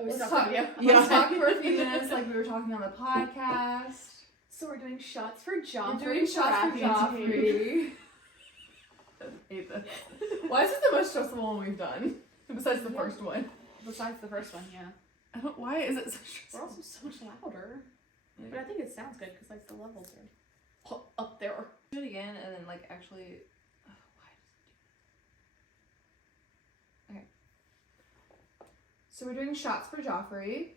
Oh, let's talk for a few minutes like we were talking on the podcast. So we're doing shots for Joffrey. We're doing shots for Joffrey. I hate this. Why is this the most stressful one we've done? Besides the first one. Besides the first one, yeah. I don't. Why is it so stressful? We're also so much louder. Yeah. But I think it sounds good because like the levels are up there. Do it again and then like actually. Oh, why does it do that? Okay. So we're doing shots for Joffrey.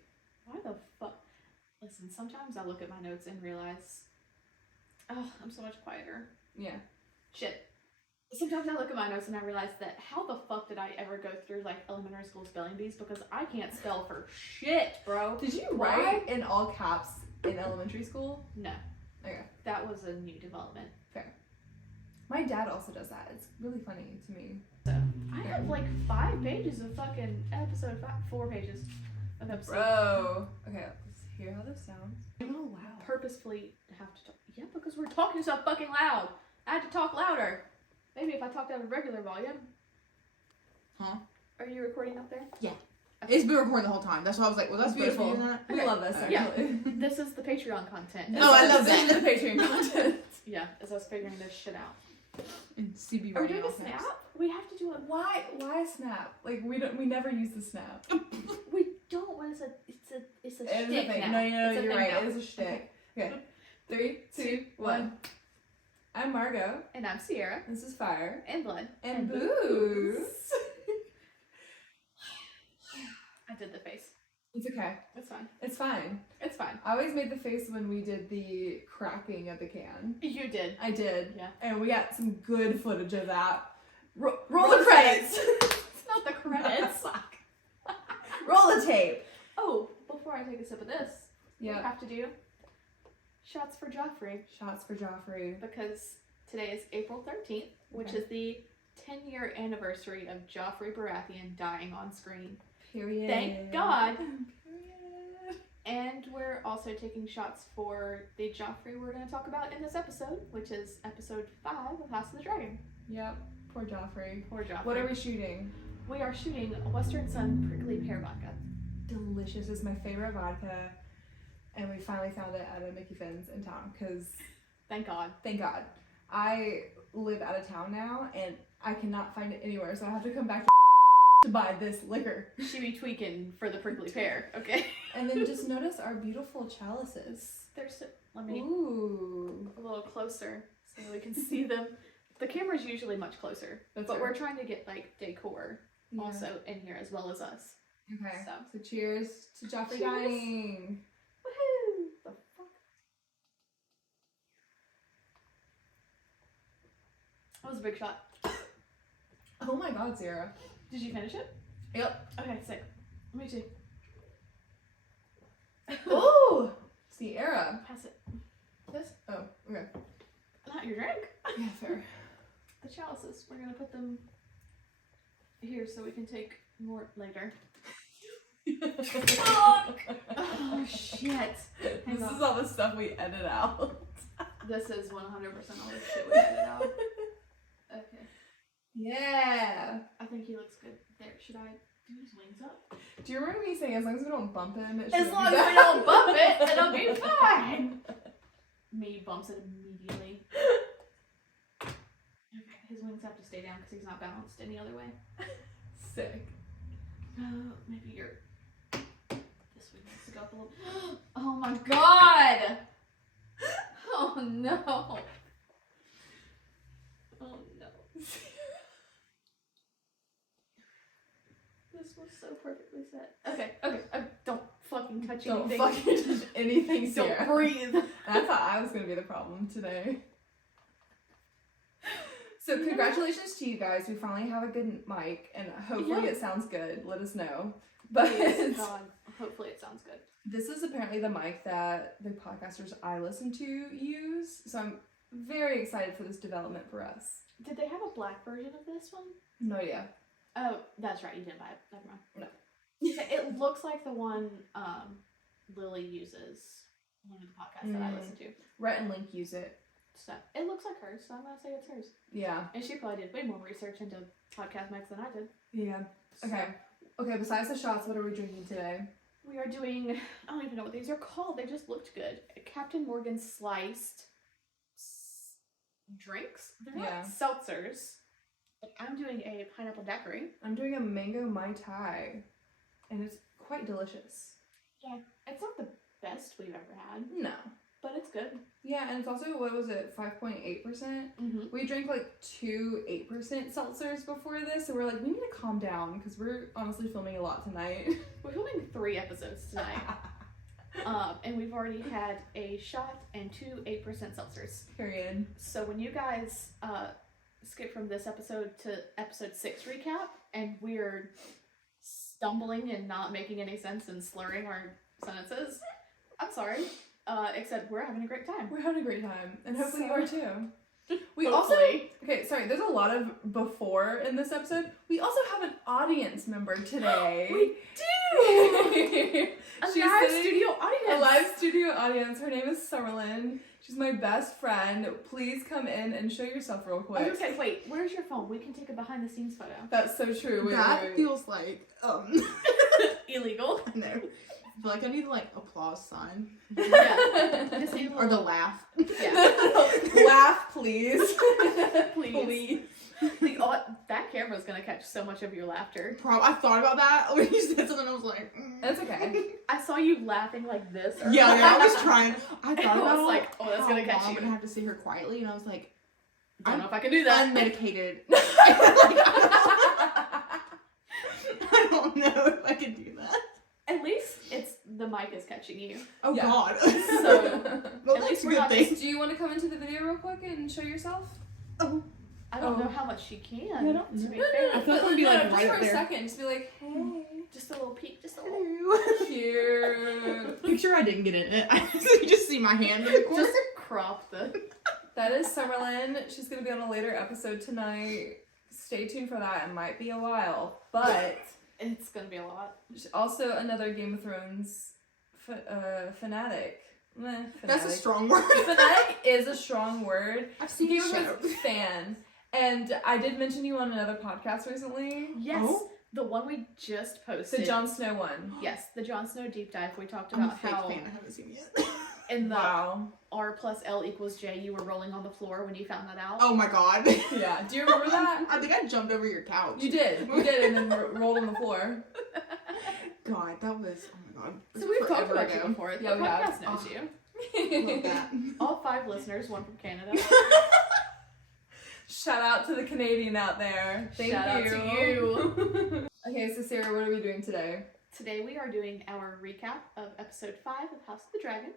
Why the fuck? Listen, sometimes I look at my notes and realize, oh, I'm so much quieter. Yeah. Shit. Sometimes I look at my notes and I realize that how the fuck did I ever go through like elementary school spelling bees because I can't spell for shit, bro. Did you write in all caps in elementary school? No. Okay. That was a new development. Fair. My dad also does that. It's really funny to me. So I have like 5 pages of fucking episode 5, 4 pages of episode. Bro. Okay, let's hear how this sounds. A little loud. Purposefully have to talk. Yeah, because we're talking so fucking loud. I had to talk louder. Maybe if I talked at a regular volume. Huh? Are you recording up there? Yeah. Okay. It's been recording the whole time. That's why I was like, well, that's beautiful. Okay. We love this, actually. Yeah. This is the Patreon content. Oh, I love that. This is the Patreon content. Yeah, as I was figuring this shit out. And CB Are we doing a snap? We have to do a... Why a snap? Like, we never use the snap. We don't when it's a shtick now. No, you're right. Now. It is a shtick. Okay. 3, 2, 1. I'm Margot. And I'm Sierra. This is Fire. And Blood. And Booze. I did the face. It's okay. It's fine. It's fine. It's fine. I always made the face when we did the cracking of the can. You did. I did. Yeah. And we got some good footage of that. Roll the credits. It's not the credits. Roll the tape. Oh, before I take a sip of this, we Yeah. have to do shots for Joffrey. Shots for Joffrey. Because today is April 13th, which Okay. is the 10-year anniversary of Joffrey Baratheon dying on screen. Period. Thank God. Period. And we're also taking shots for the Joffrey we're going to talk about in this episode, which is episode 5 of House of the Dragon. Yep. Poor Joffrey. Poor Joffrey. What are we shooting? We are shooting a Western Sun Prickly Pear Vodka. Delicious. It's my favorite vodka. And we finally found it at a Mickey Finn's in town because... Thank God. Thank God. I live out of town now and I cannot find it anywhere, so I have to come back to buy this liquor. She be tweaking for the prickly pear, okay? And then just notice our beautiful chalices. They're so... Let me... Ooh. A little closer so we can see them. The camera's usually much closer, but we're trying to get like decor also in here as well as us. Okay. So cheers to Joffrey Cheers. dying. Woohoo! The fuck? That was a big shot. Oh my God, Sarah. Did you finish it? Yep. Okay, sick. Me too. Ooh! Sierra. Pass it. This? Oh, okay. Not your drink. Yeah, fair. The chalices. We're gonna put them here so we can take more later. Oh shit! This is all the stuff we edit out. This is 100% all the shit we edit out. Okay. Yeah. I think he looks good. There, should I do his wings up? Do you remember me saying as long as we don't bump him, it As should long be as we don't bump it, it'll be fine. Me bumps it immediately. Okay, his wings have to stay down because he's not balanced any other way. Sick. Maybe this one needs to go up a little. Oh my God! Oh no! Oh no! This was so perfectly set. Okay. Don't fucking touch anything. Don't fucking touch anything, Sarah. Don't breathe. I thought I was gonna be the problem today. So congratulations to you guys. We finally have a good mic, and hopefully it sounds good. Let us know. But God, hopefully it sounds good. This is apparently the mic that the podcasters I listen to use. So I'm very excited for this development for us. Did they have a black version of this one? No idea. Oh, that's right. You didn't buy it. Never mind. No. It looks like the one Lily uses. One of the podcasts that I listen to. Rhett and Link use it. So it looks like hers, so I'm gonna say it's hers. Yeah. And she probably did way more research into podcast mics than I did. Yeah. Okay. Okay, besides the shots, what are we drinking today? We are doing, I don't even know what these are called. They just looked good. Captain Morgan sliced drinks. They're not seltzers. But I'm doing a pineapple daiquiri. I'm doing a mango Mai Tai. And it's quite delicious. Yeah. It's not the best we've ever had. No. But it's good. Yeah, and it's also, what was it, 5.8%? Mm-hmm. We drank like 2 8% seltzers before this, so we're like, we need to calm down because we're honestly filming a lot tonight. We're filming 3 episodes tonight. And we've already had a shot and 2 8% seltzers. Period. So when you guys skip from this episode to episode 6 recap, and we're stumbling and not making any sense and slurring our sentences, I'm sorry. Except we're having a great time. We're having a great time, and hopefully you are too. We Hopefully. okay, sorry, there's a lot of before in this episode. We also have an audience member today. We do! A live studio audience. A live studio audience. Her name is Summerlin. She's my best friend. Please come in and show yourself real quick. I was gonna say, wait, where's your phone? We can take a behind the scenes photo. That's so true. That feels like illegal. No. I feel like I need like applause sign. Yeah. Or the laugh. Yeah. Laugh, please. Please. That camera's gonna catch so much of your laughter. I thought about that when you said something. I was like, That's okay. I saw you laughing like this. Yeah, I was trying. I thought I about was like, oh, that's gonna catch I'm you. gonna have to say her quietly, and I was like, I don't know if I can do that. unmedicated. I don't know if I can do that. At least the mic is catching you. Oh Yeah. God. So well, at that's least a we're good not thing. just- Do you want to come into the video real quick and show yourself? Oh. I don't know how much she can. No, To be No, fair. I feel like we'd be like just right for up a there. second, just be like, hey. Just a little peek, just a little. Cute. Picture I didn't get in it. You just see my hand in the corner. Just crop the. That is Summerlin. She's gonna be on a later episode tonight. Stay tuned for that. It might be a while, but It's gonna be a lot. also another Game of Thrones fanatic. That's a strong word. Fanatic is a strong word. I've seen Game the of show. Thrones fan, and I did mention you on another podcast recently. Yes, Oh. the one we just posted. The Jon Snow one. Yes, the Jon Snow deep dive. We talked I'm a about fake how fan. I haven't seen it yet. in the Wow. R plus L equals J, you were rolling on the floor when you found that out. Oh my God. Yeah. Do you remember that? I think I jumped over your couch. You did, and then rolled on the floor. God, that was, oh my God. So we've talked forever about you ago. before. The Yeah, we have. podcast knows you. Love that. All 5 listeners, 1 from Canada. Shout out to the Canadian out there. Thank Shout out you. to you. Okay, so Sarah, what are we doing today? Today we are doing our recap of episode 5 of House of the Dragon,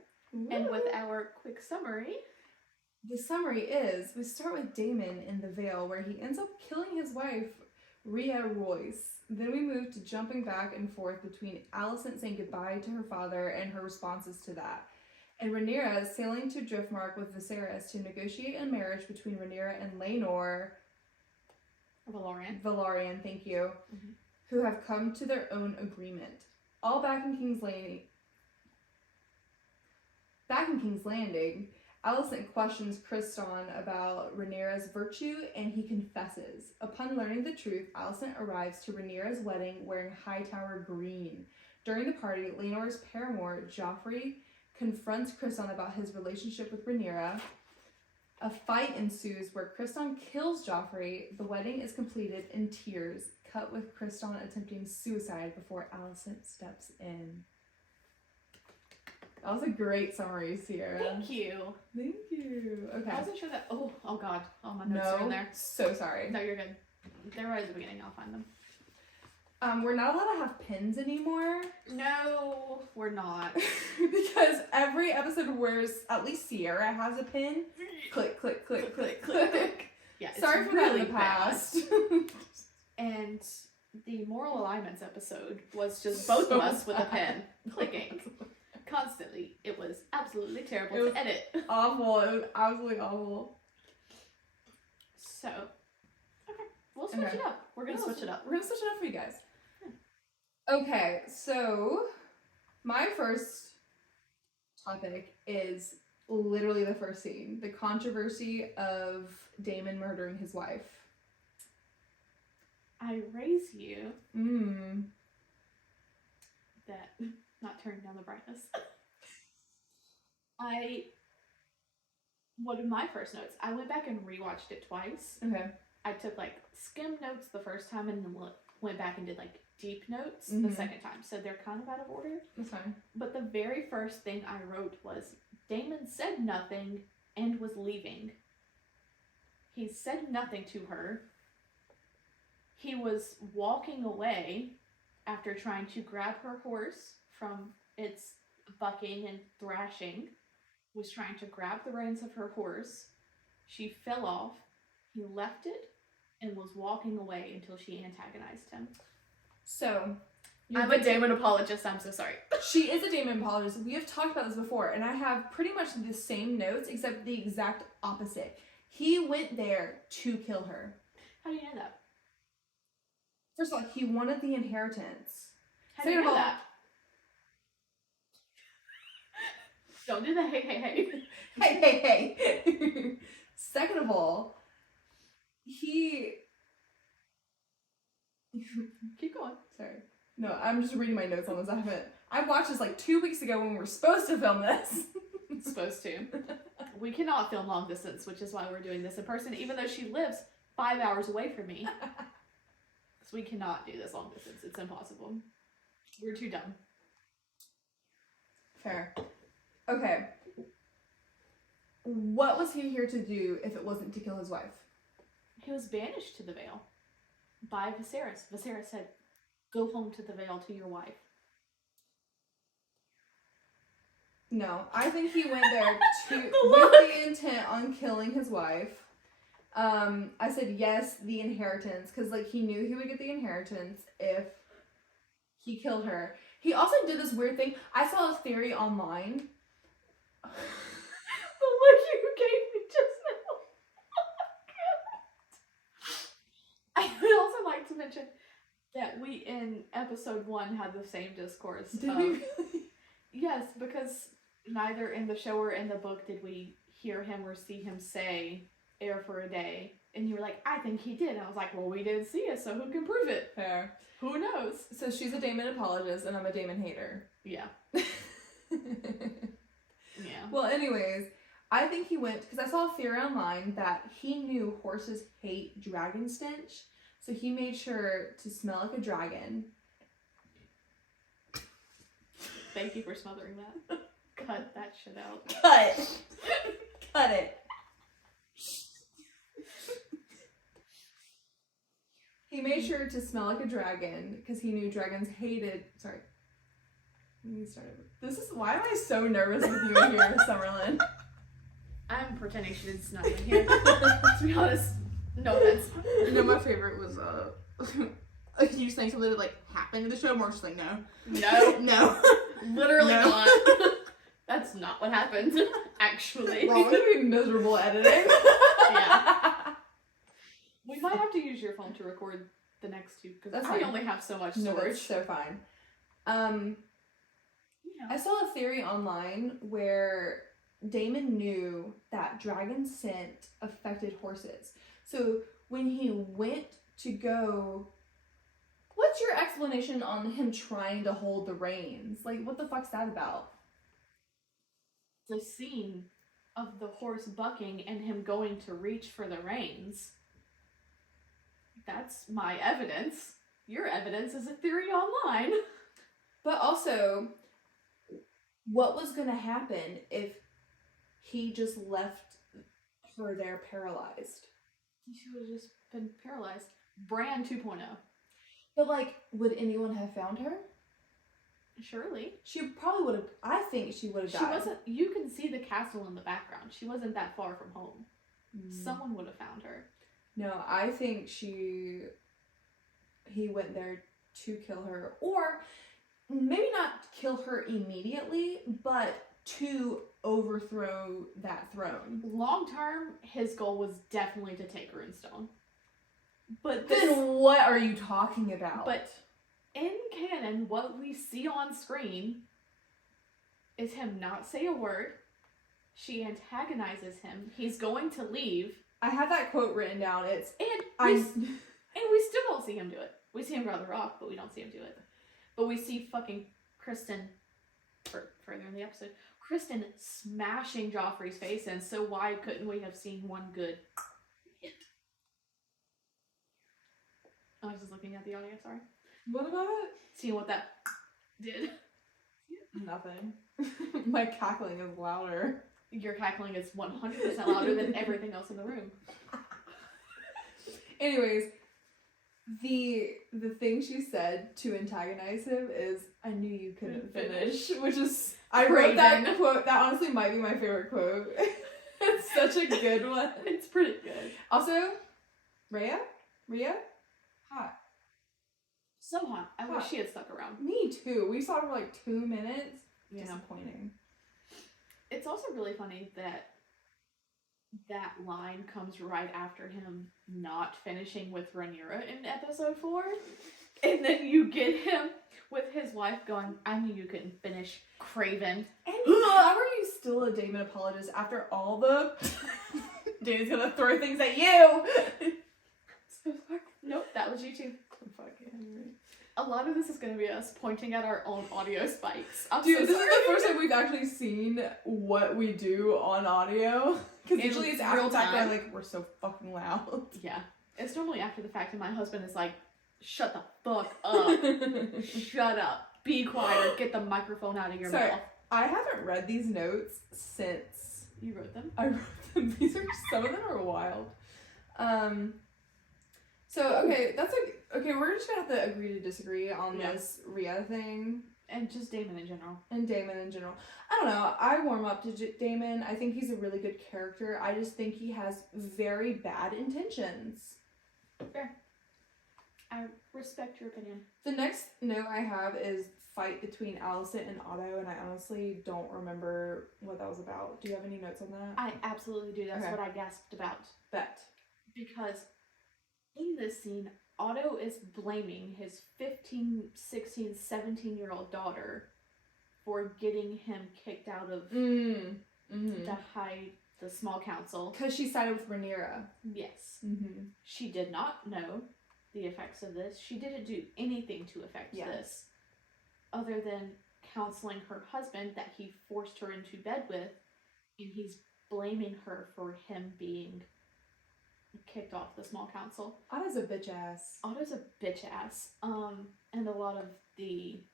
and with our quick summary. The summary is, we start with Daemon in the Vale, where he ends up killing his wife, Rhea Royce. Then we move to jumping back and forth between Alicent saying goodbye to her father and her responses to that, and Rhaenyra sailing to Driftmark with Viserys to negotiate a marriage between Rhaenyra and Laenor Valorian. thank you, Mhm. who have come to their own agreement. All back in King's Landing, Alicent questions Kriston about Rhaenyra's virtue, and he confesses. Upon learning the truth, Alicent arrives to Rhaenyra's wedding wearing Hightower green. During the party, Laenor's paramour, Joffrey, confronts Kriston about his relationship with Rhaenyra. A fight ensues where Kriston kills Joffrey. The wedding is completed in tears, cut with Kriston attempting suicide before Alicent steps in. That was a great summary, Sierra. Thank you. Thank you. Okay. I wasn't sure that. Oh God. All my notes are in there. So sorry. No, you're good. They're right at the beginning. I'll find them. We're not allowed to have pins anymore No, we're not. because every episode where's at least Sierra has a pin. Click, click, click, click, click. Yeah. It's Sorry for really that in the past. And the moral alignments episode was just both of us with a pen clicking constantly. It was absolutely terrible It was to edit. Awful. It was absolutely awful. So, okay, we'll switch Okay. it up. We're gonna switch it up. We're gonna switch it up for you guys. Okay, so my first topic is literally the first scene, the controversy of Daemon murdering his wife. I raise you that, not turning down the brightness. One of my first notes, I went back and rewatched it twice. Okay. I took like skim notes the first time and then went back and did like deep notes Mhm. the second time. So they're kind of out of order. That's fine. But the very first thing I wrote was Damon said nothing and was leaving. He said nothing to her. He was walking away after trying to grab her horse from its bucking and thrashing. Was trying to grab the reins of her horse. She fell off. He left it and was walking away until she antagonized him. So, I'm a Damon apologist. I'm so sorry. She is a Damon apologist. We have talked about this before, and I have pretty much the same notes, except the exact opposite. He went there to kill her. How do you know that? First of all, he wanted the inheritance. How do you know that? Don't do the hey. Hey. Second of all, he... Keep going. Sorry. No, I'm just reading my notes on this. I watched this like 2 weeks ago when we were supposed to film this. Supposed to. We cannot film long distance, which is why we're doing this in person, even though she lives 5 hours away from me. Because we cannot do this long distance. It's impossible. We're too dumb. Fair. Okay. What was he here to do if it wasn't to kill his wife? He was banished to the Vale by Viserys. Viserys said, go home to the Vale to your wife. No, I think he went there with the intent on killing his wife. I said yes, the inheritance, because like he knew he would get the inheritance if he killed her. He also did this weird thing. I saw a theory online. The look you gave me just now. I would also like to mention that we in episode 1 had the same discourse. Did we really? Yes, because neither in the show or in the book did we hear him or see him say air for a day. And you were like, I think he did. And I was like, well, we didn't see it, so who can prove it? Fair. Who knows? So she's a Damon apologist and I'm a Damon hater. Yeah. Yeah. Well, anyways, I think he went, because I saw a theory online that he knew horses hate dragon stench, so he made sure to smell like a dragon. Thank you for smothering that. Cut that shit out. Cut it. He made sure to smell like a dragon, because he knew dragons hated, sorry. Let me start over. Why am I so nervous with you in here, Summerlin? I'm pretending she's not even here. To be honest, no offense. You know, my favorite was you saying something that like happened in the show. Mark's just like, no, No, literally No. not. That's not what happened. Actually, Well, we're gonna be miserable editing. Yeah. We might have to use your phone to record the next two because That's I fine. only have so much No, storage. that's so fine. Yeah. I saw a theory online where Damon knew that dragon scent affected horses. So when he went to go, what's your explanation on him trying to hold the reins? Like, what the fuck's that about? The scene of the horse bucking and him going to reach for the reins. That's my evidence. Your evidence is a theory online. But also, what was going to happen if he just left her there paralyzed? She would have just been paralyzed. Bran 2.0. But, like, would anyone have found her? Surely. She probably would have, I think she would have She died. wasn't, you can see the castle in the background. She wasn't that far from home. Someone would have found her. No, I think he went there to kill her. Or maybe not kill her immediately, but to overthrow that throne. Long term, his goal was definitely to take Runestone. But Then what are you talking about? But in canon, what we see on screen is him not say a word. She antagonizes him. He's going to leave. I have that quote written down. It's And we still don't see him do it. We see him grab the rock, but we don't see him do it. But we see fucking Kristen, further in the episode, Kristen smashing Joffrey's face in, so why couldn't we have seen one good hit? I was just looking at the audio, sorry. What about it? Seeing what that did. Nothing. My cackling is louder. Your cackling is 100% louder than everything else in the room. Anyways, the thing she said to antagonize him is, "I knew you couldn't finish," which is, I wrote that quote. That honestly might be my favorite quote. It's such a good one. It's pretty good. Also, Rhea, hot. So hot. I wish she had stuck around. Me too. We saw her for like 2 minutes. Yeah. Disappointing. It's also really funny that that line comes right after him not finishing with Rhaenyra in episode 4. And then you get him with his wife going, "I knew you couldn't finish, Craven." And how are you still a Daemon apologist after all the... Damon's gonna throw things at you! So sorry. Nope, that was you too. A lot of this is going to be us pointing at our own audio spikes. Dude, this is the first time we've actually seen what we do on audio. Because usually it's after the fact that like, we're so fucking loud. Yeah. It's normally after the fact and my husband is like, "Shut the fuck up. Shut up. Be quiet or get the microphone out of your mouth." I haven't read these notes since... You wrote them? I wrote them. Some of them are wild. So, okay, we're just gonna have to agree to disagree on this Rhea thing. And just Daemon in general. And Daemon in general. I don't know. I warm up to Daemon. I think he's a really good character. I just think he has very bad intentions. Fair. I respect your opinion. The next note I have is fight between Alicent and Otto, and I honestly don't remember what that was about. Do you have any notes on that? I absolutely do. That's Okay. what I gasped about. Bet. Because in this scene, Otto is blaming his 15, 16, 17-year-old daughter for getting him kicked out of the small council. Because she sided with Rhaenyra. Yes. Mm-hmm. She did not know the effects of this. She didn't do anything to affect this other than counseling her husband that he forced her into bed with, and he's blaming her for him being kicked off the small council. Otto's a bitch ass. Otto's a bitch ass. And a lot of the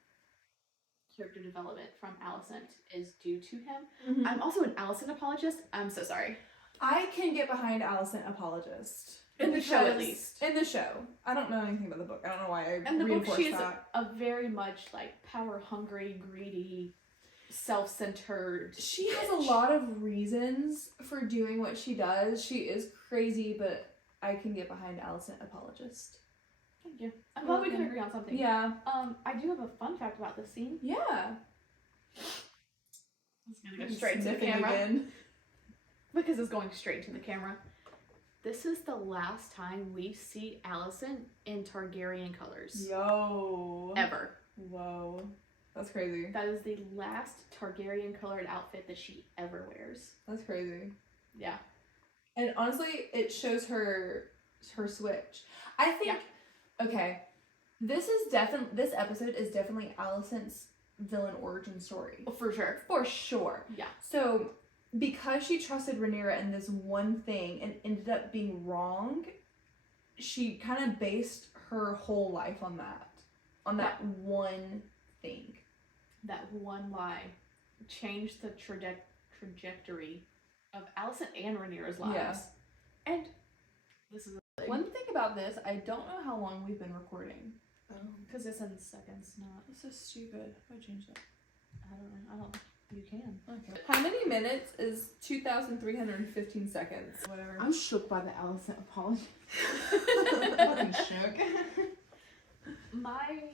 character development from Alicent is due to him. Mm-hmm. I'm also an Alicent apologist. I'm so sorry. I can get behind Alicent apologist. In the show, at least. In the show. I don't know anything about the book. I don't know why I In the book, she is that. a very much like power-hungry, greedy, self-centered She has bitch. a lot of reasons for doing what she does. She is crazy, but I can get behind Alicent apologist. Thank you. I'm glad we can agree on something. Yeah. I do have a fun fact about this scene. Yeah. It's gonna go straight to the camera. Again. Because it's going straight to the camera. This is the last time we see Alicent in Targaryen colors. Yo. Ever. Whoa. That's crazy. That is the last Targaryen colored outfit that she ever wears. That's crazy. Yeah. And honestly, it shows her switch. I think okay. This episode is definitely Alicent's villain origin story. For sure. For sure. Yeah. So because she trusted Rhaenyra in this one thing and ended up being wrong, she kind of based her whole life on that. On that one thing. That one lie changed the trajectory of Alicent and Rhaenyra's lives. Yeah. And this is a One thing about this, I don't know how long we've been recording. because it's in seconds, not. This is stupid. How do I change that? I don't. You can. Okay. How many minutes is 2,315 seconds? Whatever. I'm shook by the Alicent apology. Fucking shook. My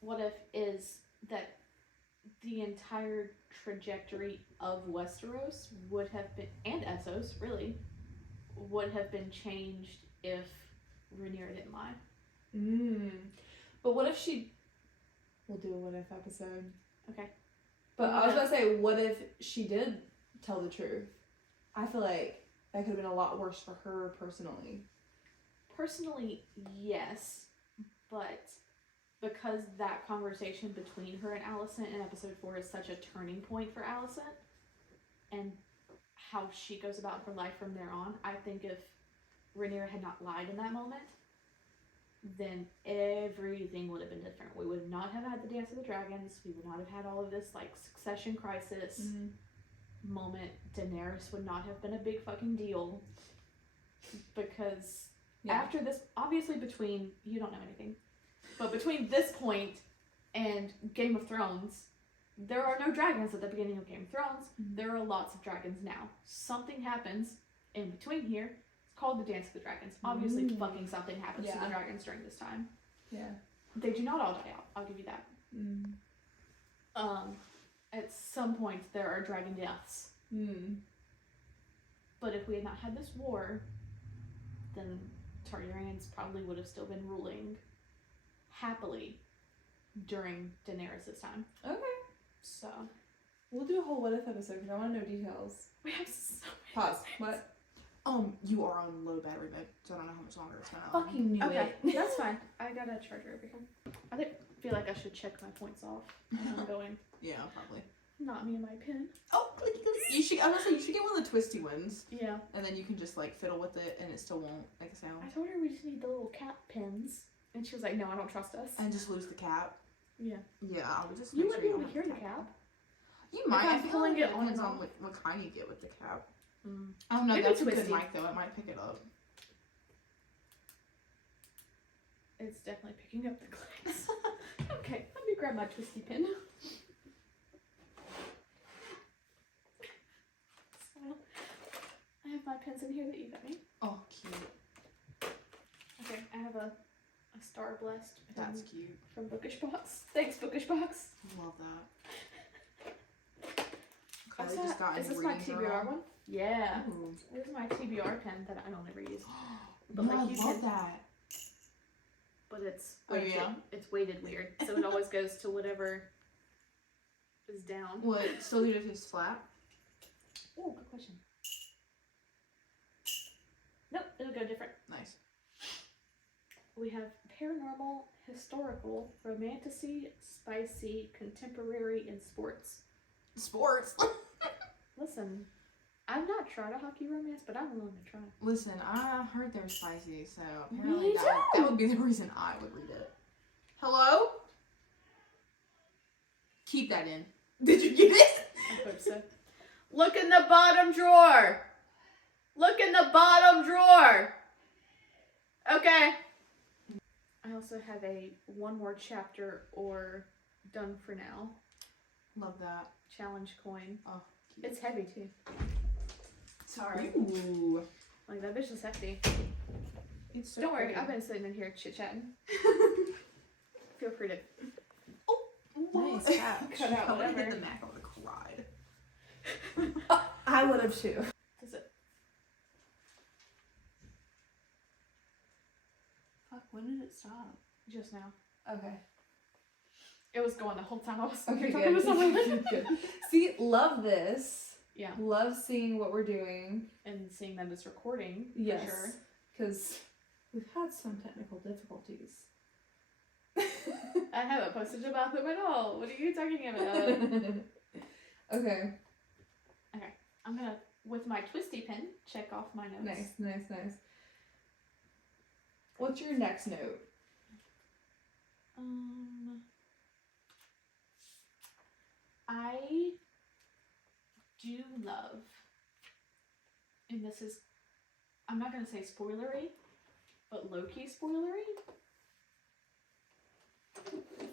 what if is that the entire trajectory of Westeros would have been, and Essos really, would have been changed if Rhaenyra didn't lie. But what if she... We'll do a what if episode. Okay. But I was about to say, what if she did tell the truth? I feel like that could have been a lot worse for her personally. Personally, yes, but because that conversation between her and Alicent in episode 4 is such a turning point for Alicent, and how she goes about her life from there on, I think if Rhaenyra had not lied in that moment, then everything would have been different. We would not have had the Dance of the Dragons. We would not have had all of this, like, succession crisis moment. Daenerys would not have been a big fucking deal. Because after this, obviously between, you don't know anything, but between this point and Game of Thrones, there are no dragons at the beginning of Game of Thrones. There are lots of dragons now. Something happens in between here. It's called the Dance of the Dragons. Obviously fucking something happens to the dragons during this time. Yeah. They do not all die out. I'll give you that. At some point there are dragon deaths. But if we had not had this war, then Targaryens probably would have still been ruling happily during Daenerys' time. Okay. So. We'll do a whole what if episode because I want to know details. We have so many. Pause. What? You are on low battery mode, so I don't know how much longer it's gonna. Fucking knew it. That's fine. I got a charger over here. I feel like I should check my points off as I'm going. Yeah, probably. Not me and my pin. Oh, you should. Honestly, you should get one of the twisty ones. Yeah. And then you can just like fiddle with it, and it still won't make a sound. I told her we just need the little cap pins, and she was like, "No, I don't trust us." And just lose the cap. Yeah. Yeah, I would just. You wouldn't be able to hear the cap. You might. I'm pulling it on depends and on off. what kind you get with the cap. I don't know. Maybe That's twisty. a good mic though. It might pick it up. It's definitely picking up the clicks. Okay, let me grab my twisty pin. So, I have my pins in here that you got me. Oh, cute. Okay, I have a Star Blessed pin. That's cute. From Bookish Box. Thanks, Bookish Box. Love that. Carly just got Is a this my reading TBR journal. one? Yeah. Ooh. This is my TBR pen that I don't ever use. But like, I you love can- that. But it's Oh, yeah? it's weighted weird, so it always goes to whatever is down. Would it still do if it's flat? Oh, good question. Nope, it'll go different. Nice. We have paranormal, historical, romantasy, spicy, contemporary, and sports. Sports. Listen, I've not tried a hockey romance, but I'm willing to try. Listen, I heard they're spicy, so apparently Me that would be the reason I would read it. Hello? Keep that in. Did you get it? I hope so. Look in the bottom drawer. Look in the bottom drawer. Okay. I also have a one more chapter or done for now Love that. challenge coin. Oh, It's heavy too. Sorry. Ooh. Like, that bitch is hefty. It's so Don't worry, pretty. I've been sitting in here chit-chatting. Feel free to Nice cap. cut out I would have whatever. hit the Mac. I would have cried. I would have too. Does it? Fuck, when did it stop? Just now. Okay. It was going the whole time I was Okay, talking to someone. good. See, love this. Yeah. Love seeing what we're doing. And seeing that it's recording, Yes. for sure. Because we've had some technical difficulties. I haven't posted about them at all. What are you talking about? Okay. Okay. I'm gonna, with my twisty pen, check off my notes. Nice. What's your next note? I do love, and this is, I'm not gonna say spoilery, but low-key spoilery.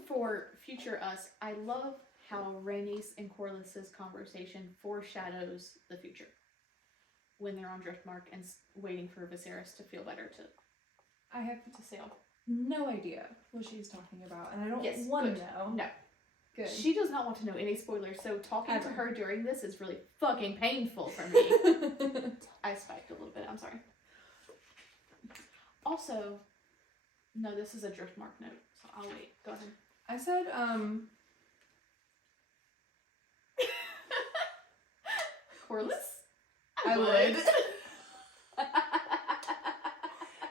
For future us, I love how Rhaenys and Corlys's conversation foreshadows the future. When they're on Driftmark and waiting for Viserys to feel better I have to sail. no idea what she's talking about, and I don't Yes, want to good. know. No. Good. She does not want to know any spoilers, so talking to Ever. her during this is really fucking painful for me. I spiked a little bit, I'm sorry. Also, no, this is a Driftmark note, so I'll wait. Go ahead. I said, Corlys? I would.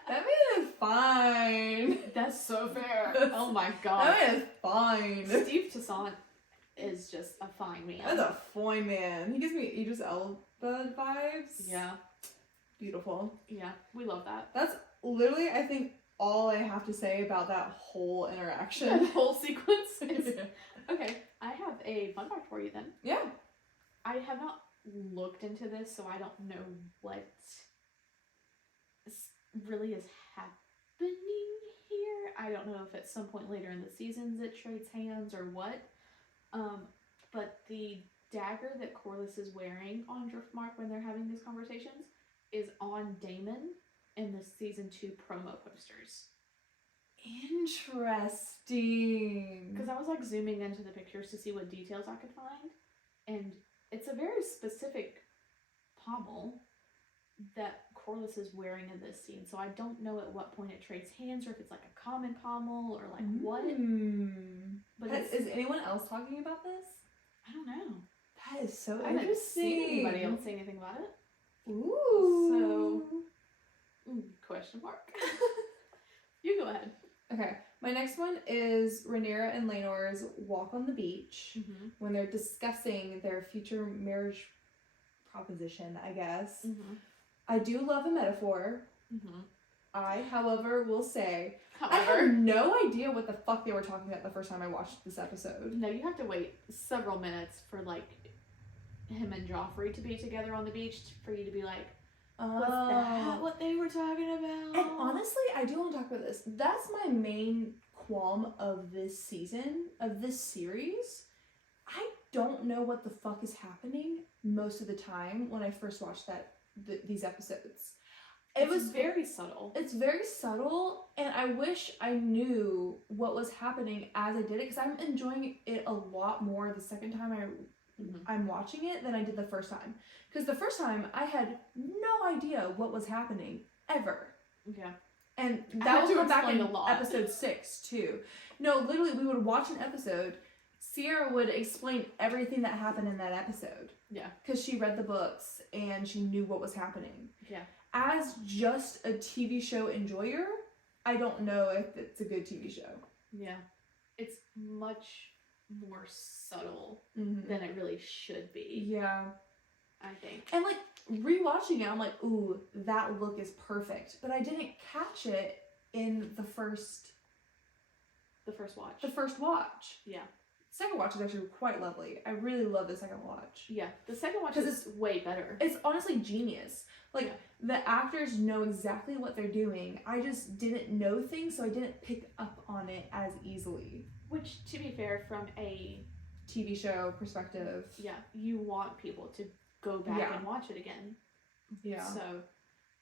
That man is fine. That's so fair. Oh my god. That man is fine. Steve Toussaint is just a fine man. That's a fine man. He gives me Idris Elba vibes. Yeah. Beautiful. Yeah, we love that. That's literally, I think, all I have to say about that whole The interaction. whole sequence is... Okay, I have a fun fact for you then. Yeah. I have not looked into this, so I don't know what really is happening here. I don't know if at some point later in the seasons it trades hands or what. But the dagger that Corliss is wearing on Driftmark when they're having these conversations is on Damon in the season 2 promo posters. Interesting. Because I was like zooming into the pictures to see what details I could find, and it's a very specific pommel that Corliss is wearing in this scene. So I don't know at what point it trades hands, or if it's like a common pommel, or like what. But Is anyone else talking about this? I don't know. That is so I haven't interesting. seen anybody else say anything about it. Ooh. Question mark. You go ahead. Okay, my next one is Rhaenyra and Laenor's walk on the beach Mm-hmm. when they're discussing their future marriage proposition, I guess. Mm-hmm. I do love a metaphor. Mm-hmm. I, however, will say I However, had no idea what the fuck they were talking about the first time I watched this episode. no, you have to wait several minutes for like him and Joffrey to be together on the beach for you to be like, was that what they were talking about? And honestly, I do want to talk about this. That's my main qualm of this season, of this series. I don't know what the fuck is happening most of the time when I first watched these episodes. It was very subtle. It's very subtle, and I wish I knew what was happening as I did it, because I'm enjoying it a lot more the second time I'm watching it than I did the first time. Because the first time I had no idea what was happening ever. Yeah. And I that had will to come back explain in a lot. episode 6 too. No, literally, we would watch an episode. Sierra would explain everything that happened in that episode. Yeah. Because she read the books and she knew what was happening. Yeah. As just a TV show enjoyer, I don't know if it's a good TV show. Yeah. It's much more subtle Mm-hmm. than it really should be, Yeah. I think. And like rewatching it, I'm like, ooh, that look is perfect. But I didn't catch it in the first watch. Yeah. Second watch is actually quite lovely. I really love the second watch. Yeah. The second watch 'Cause is way better. It's honestly genius. Like, Yeah. the actors know exactly what they're doing. I just didn't know things, so I didn't pick up on it as easily. Which, to be fair, from a TV show perspective. you want people to go back Yeah. and watch it again. Yeah. So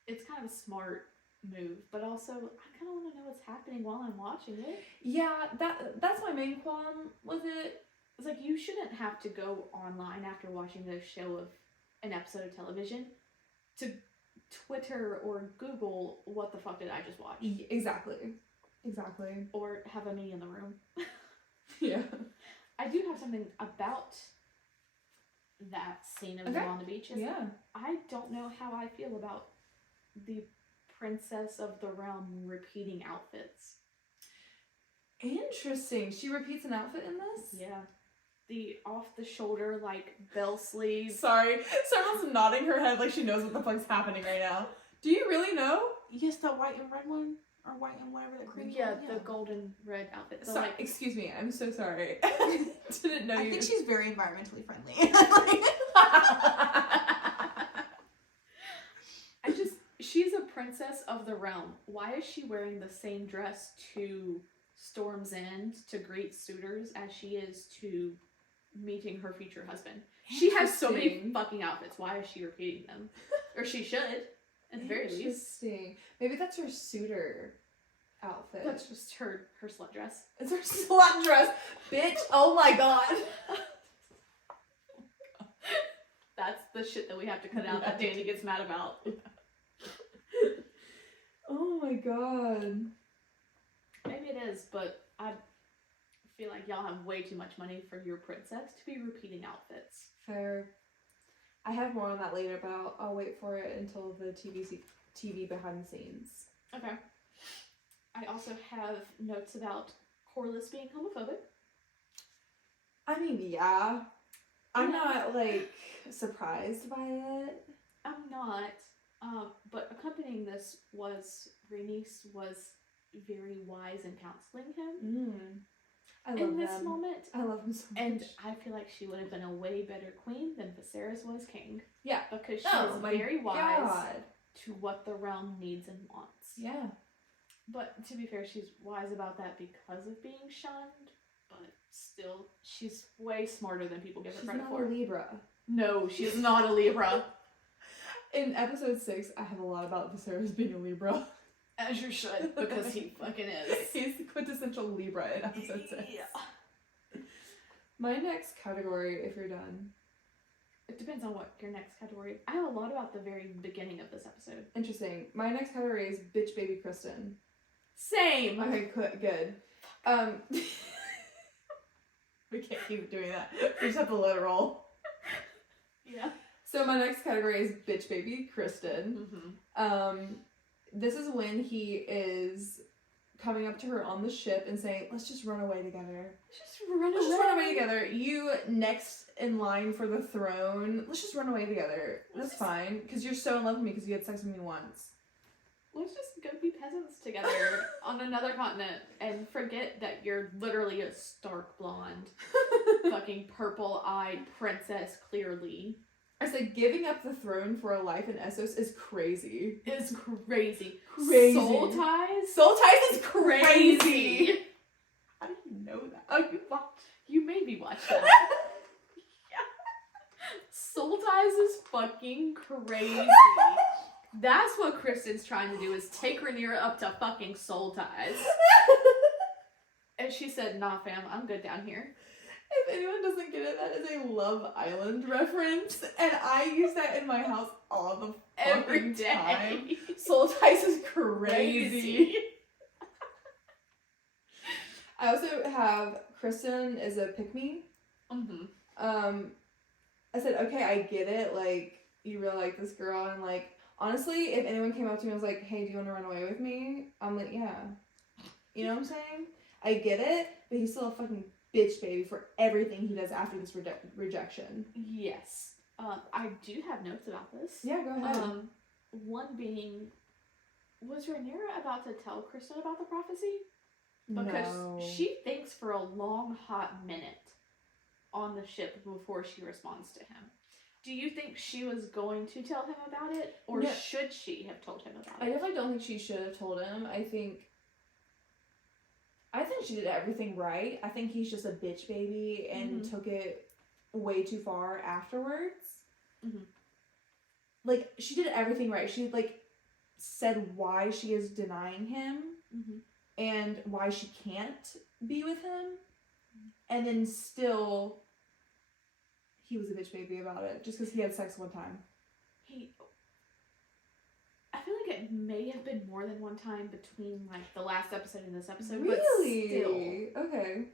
it's kind of a smart move, but also I kind of want to know what's happening while I'm watching it. Yeah, that's my main qualm with it. It's like you shouldn't have to go online after watching a show of an episode of television to Twitter or Google what the fuck did I just watch, Exactly. or have a me in the room. Yeah. I do have something about that scene of them on the beach. Yeah. I don't know how I feel about the Princess of the Realm repeating outfits. Interesting. She repeats an outfit in this? Yeah. The off-the-shoulder, like, bell sleeves. Sorry. Sarah's nodding her head like she knows what the fuck's happening right now. Do you really know? Yes, the white and red one, or white and whatever the cream. Yeah, the golden red outfit. So, Sorry, like, excuse me. I'm so sorry. Didn't know I you. think she's very environmentally friendly. she's a princess of the realm. Why is she wearing the same dress to Storm's End to greet suitors as she is to meeting her future husband? She has so many Interesting. fucking outfits. Why is she repeating them? Or she should, at the very least. Interesting. Maybe that's her suitor outfit. That's just her slut dress. It's her slut dress. Bitch, oh my god. That's the shit that we have to cut out that Danny gets mad about. Oh my god. Maybe it is, but I feel like y'all have way too much money for your princess to be repeating outfits. Fair. I have more on that later, but I'll wait for it until the TV behind the scenes. Okay. I also have notes about Corliss being homophobic. I mean, yeah. I'm not, like, surprised by it. I'm not. But accompanying this was Rhaenys was very wise in counseling him. I love in this them. moment. I love him so much. And I feel like she would have been a way better queen than Viserys was king. Yeah. Because she was very wise God. to what the realm needs and wants. Yeah. But to be fair, she's wise about that because of being shunned. But still, she's way smarter than people give her credit for. She's not a Libra. No, she is not a Libra. In episode 6, I have a lot about Viserys being a Libra. As you should, because he fucking is. He's the quintessential Libra in episode 6. Yeah. My next category, if you're done. It depends on what your next category. I have a lot about the very beginning of this episode. Interesting. My next category is Bitch Baby Kristen. Same! Okay, good. We can't keep doing that. We just have to let it roll. Yeah. So my next category is Bitch Baby Kristen. Mm-hmm. This is when he is coming up to her on the ship and saying, let's just run away together. Just run away together. You next in line for the throne. Let's just run away together. That's fine. Because you're so in love with me because you had sex with me once. Let's just go be peasants together on another continent and forget that you're literally a stark blonde, fucking purple-eyed princess, clearly. I said giving up the throne for a life in Essos is crazy. It's crazy. Crazy. Soul ties? Soul ties is crazy. How do you know that? Oh, you made me watch that. Soul ties is fucking crazy. That's what Kristen's trying to do, is take Rhaenyra up to fucking soul ties. And she said, nah fam, I'm good down here. If anyone doesn't get it, that is a Love Island reference, and I use that in my house all the Every day. time. Soul ties is crazy. I also have Kristen is a pick-me. Mm-hmm. I said, okay, I get it. Like, you really like this girl, and like, honestly, if anyone came up to me and was like, hey, do you want to run away with me? I'm like, yeah. You know what I'm saying? I get it, but he's still a fucking bitch baby for everything he does after this rejection. Yes. I do have notes about this. Yeah, go ahead. One being, was Rhaenyra about to tell Kristen about the prophecy? Because No. she thinks for a long, hot minute on the ship before she responds to him. Do you think she was going to tell him about it, or No. should she have told him about I it? definitely don't think she should have told him. I think she did everything right. I think he's just a bitch baby and took it way too far afterwards. Mhm. Like, she did everything right. She, like, said why she is denying him and why she can't be with him. And then still, he was a bitch baby about it just because he had sex one time. I feel like it may have been more than one time between, like, the last episode and this episode. Really? But still. Okay.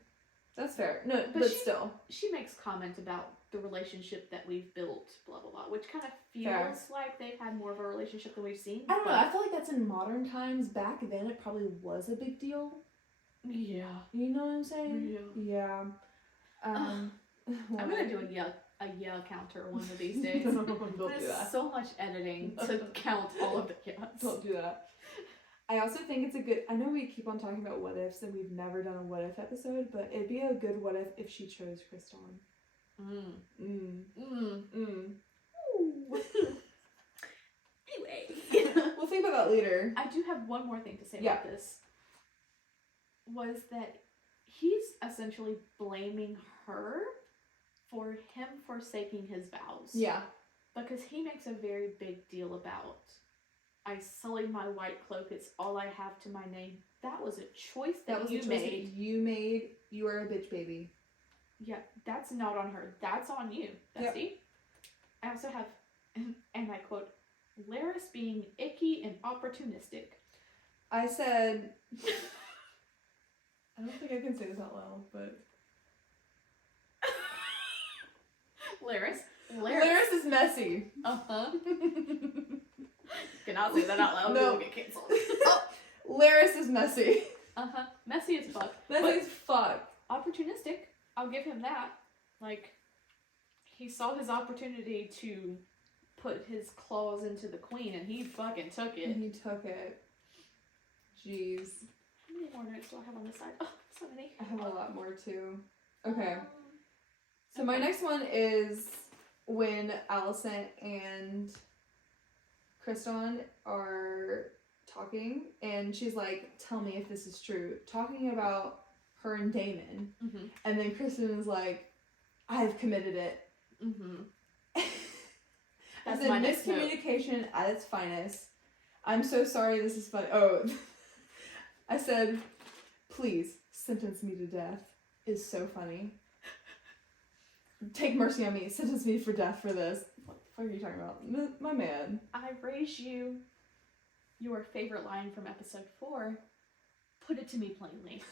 That's fair. No, But but she- still. She makes comment about the relationship that we've built, blah, blah, blah, which kind of feels Fair. like they've had more of a relationship than we've seen. I don't know. but- I feel like that's in modern times. Back then, it probably was a big deal. Yeah. You know what I'm saying? Yeah. I'm gonna do a yeah counter one of these days. Don't do There's that. so much editing to count all of the yeahs. Don't do that. I also think it's a good. I know we keep on talking about what ifs, and we've never done a what if episode, but it'd be a good what if she chose Kriston. Anyway. We'll think about that later. I do have one more thing to say Yeah. about this. Was that he's essentially blaming her for him forsaking his vows. Yeah. Because he makes a very big deal about, I sullied my white cloak, it's all I have to my name. That was a choice that was you a choice made. that you made. You are a bitch baby. Yeah, that's not on her. That's on you, Bestie. Yep. I also have, and I quote, Laris being icky and opportunistic. I said. I don't think I can say this out loud, but. Laris is messy. Uh-huh. Cannot say that out loud. No. We'll get canceled. Laris is messy. Messy as fuck. Messy as fuck. Opportunistic. I'll give him that. Like, he saw his opportunity to put his claws into the queen, and he fucking took it. And he took it. Jeez. How many more notes do I have on this side? Oh, so many. I have a lot more too. Okay. So my next one is when Allison and Kriston are talking, and she's like, tell me if this is true. Talking about her and Damon. Mm-hmm. And then Kriston is like, I have committed it. Mm-hmm. That's my next note. miscommunication at its finest. I'm so sorry this is funny. Oh, I said, please sentence me to death. Is so funny. Take mercy on me. Sentence me for death for this. What the fuck are you talking about? My man. I raise you your favorite line from episode 4. Put it to me plainly.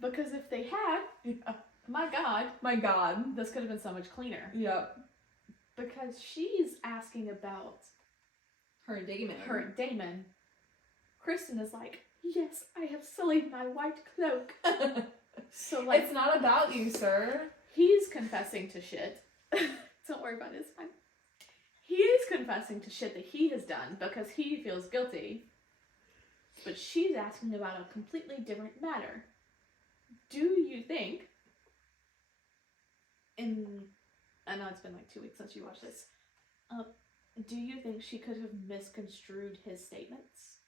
Because if they had, my God, this could have been so much cleaner. Yep. Because she's asking about Her and Damon. Kriston is like, yes, I have sullied my white cloak. So, like, it's not about you, sir. He's confessing to shit. Don't worry about it, it's fine. He is confessing to shit that he has done because he feels guilty. But she's asking about a completely different matter. Do you think, I know it's been like 2 weeks since you watched this, do you think she could have misconstrued his statements?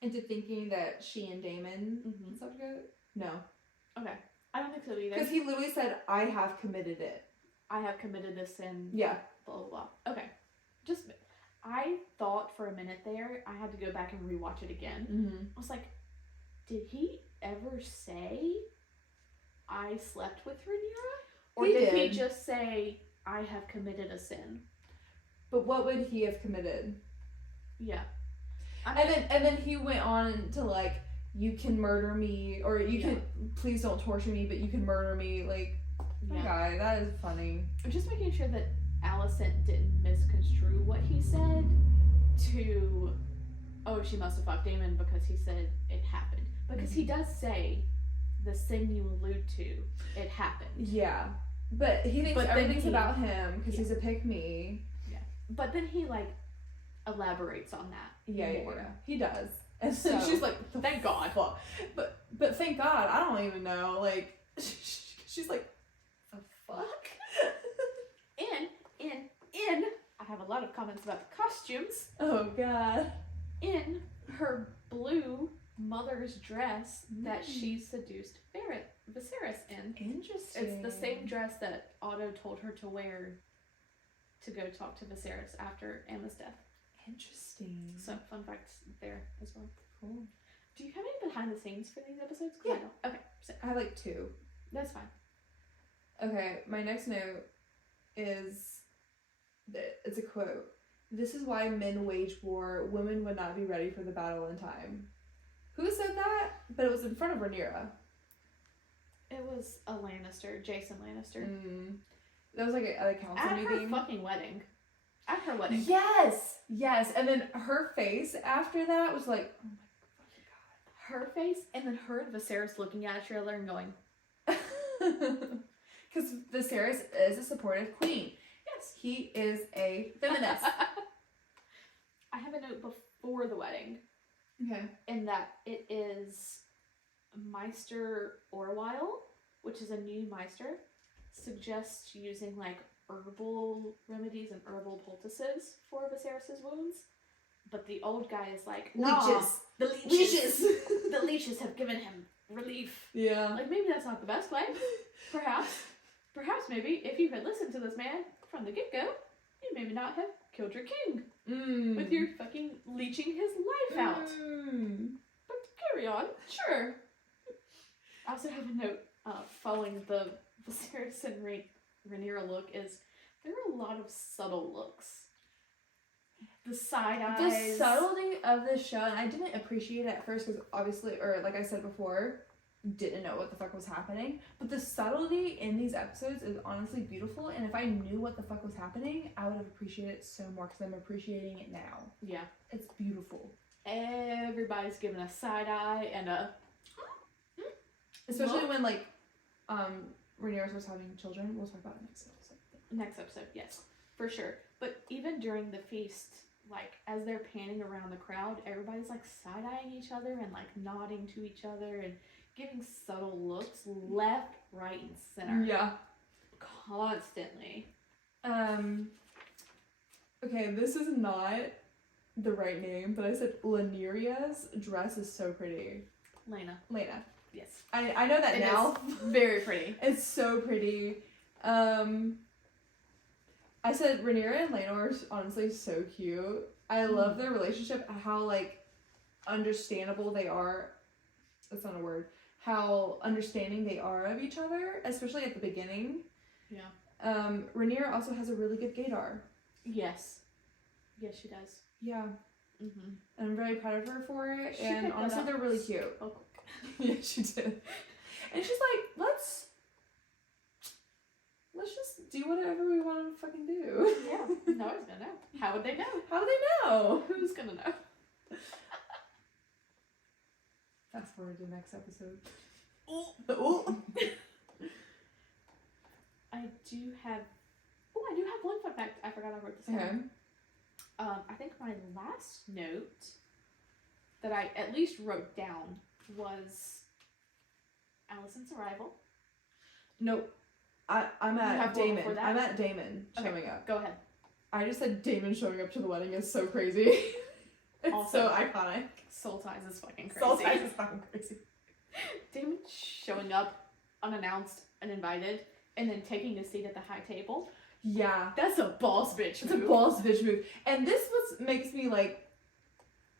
Into thinking that she and Damon subject? No. Okay. I don't think so either. Because he literally said, I have committed it. I have committed this sin. Yeah. Blah, blah, blah. Okay. I thought for a minute there, I had to go back and rewatch it again. Mm-hmm. I was like, did he ever say, I slept with Rhaenyra? Or did he just say, I have committed a sin? But what would he have committed? Yeah. And then he went on to like, you can murder me, or you can, please don't torture me, but you can murder me. Like, guy, that is funny. I'm just making sure that Allison didn't misconstrue what he said to, oh, she must have fucked Damon because he said it happened. Because he does say, the sin you allude to, it happened. Yeah. But he thinks everything's about him because he's a pick-me. Yeah. But then he, like, elaborates on that more. Yeah. He does. And so, she's like, thank God. Fuck. But thank God, I don't even know. Like, she's like, the fuck? In, I have a lot of comments about the costumes. Oh, God. In her blue mother's dress that she seduced Viserys in. Interesting. It's the same dress that Otto told her to wear to go talk to Viserys after Emma's death. Interesting. So, fun facts there as well. Cool. Do you have any behind the scenes for these episodes? Yeah. I don't. Okay, so I have like 2. that's fine. Okay, my next note is, it's a quote. This is why men wage war. Women would not be ready for the battle in time. Who said that? But it was in front of Rhaenyra. It was a Lannister, Jason Lannister. That was like at a council At meeting. her fucking wedding. At her wedding. Yes. And then her face after that was like, oh my fucking God. Her face, and then her and Viserys looking at each other and going, because Viserys is a supportive queen. Yes, he is a feminist. I have a note before the wedding. Okay. In that it is Maester Orwyle, which is a new Maester, suggests using like herbal remedies and herbal poultices for Viserys' wounds. But the old guy is like, nah, the leeches. The leeches have given him relief. Yeah. Like, maybe that's not the best way. Perhaps maybe if you had listened to this man from the get-go, you maybe not have killed your king with your fucking leeching his life out. But carry on. Sure. I also have a note following the Viserys and Rhaenyra look is there are a lot of subtle looks. The side eyes. The subtlety of this show, and I didn't appreciate it at first because obviously, or like I said before, didn't know what the fuck was happening. But the subtlety in these episodes is honestly beautiful, and if I knew what the fuck was happening, I would have appreciated it so more because I'm appreciating it now. Yeah. It's beautiful. everybody's giving a side eye and a Especially look. when, like, Rhaenyra starts having children. We'll talk about it Next episode, yes, for sure. But even during the feast, like, as they're panning around the crowd, everybody's, like, side-eyeing each other and, like, nodding to each other and giving subtle looks left, right, and center. Yeah. Constantly. Okay, this is not the right name, but I said Laniria's dress is so pretty. Lena. Yes. I know that It now. is very pretty. It's so pretty. I said Rhaenyra and Laenor are honestly so cute. I love their relationship, how, like, understandable they are. That's not a word. How understanding they are of each other, especially at the beginning. Yeah. Rhaenyra also has a really good gaydar. Yes. Yes, she does. Yeah. Mm-hmm. I'm very proud of her for it, She and picked that honestly, up they're really cute. so quick. Yeah, she did. And she's like, let's just do whatever we want to fucking do. Yeah. No one's gonna know. How would they know? How do they know? Who's gonna know? Fast forward to the next episode. Oh. I do have one fun fact. I forgot I wrote this Okay. down. I think my last note that I at least wrote down was Allison's arrival. Nope. I'm You at have one Damon. before that? I'm at Damon Okay. showing up. Go ahead. I just said Damon showing up to the wedding is so crazy. It's Also, so iconic. Soul Ties is fucking crazy. Soul Ties is fucking crazy. Damon showing up unannounced, uninvited, and then taking a seat at the high table. Yeah. That's a boss bitch It's a move. boss bitch move. And this makes me, like,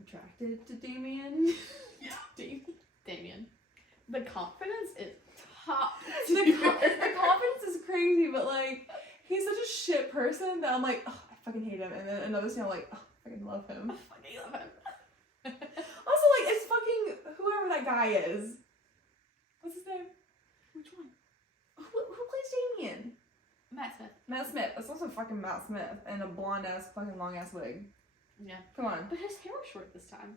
attracted to Damien. Damien. The confidence is top. the confidence is crazy, but, like, he's such a shit person that I'm like, oh, I fucking hate him. And then another scene, I'm like, oh, I fucking love him. I fucking love him. Also, like, it's fucking whoever that guy is. What's his name? Which one? Who plays Damien? Matt Smith. Matt Smith. That's also fucking Matt Smith and a blonde ass fucking long ass wig. Yeah. Come on. But his hair was short this time,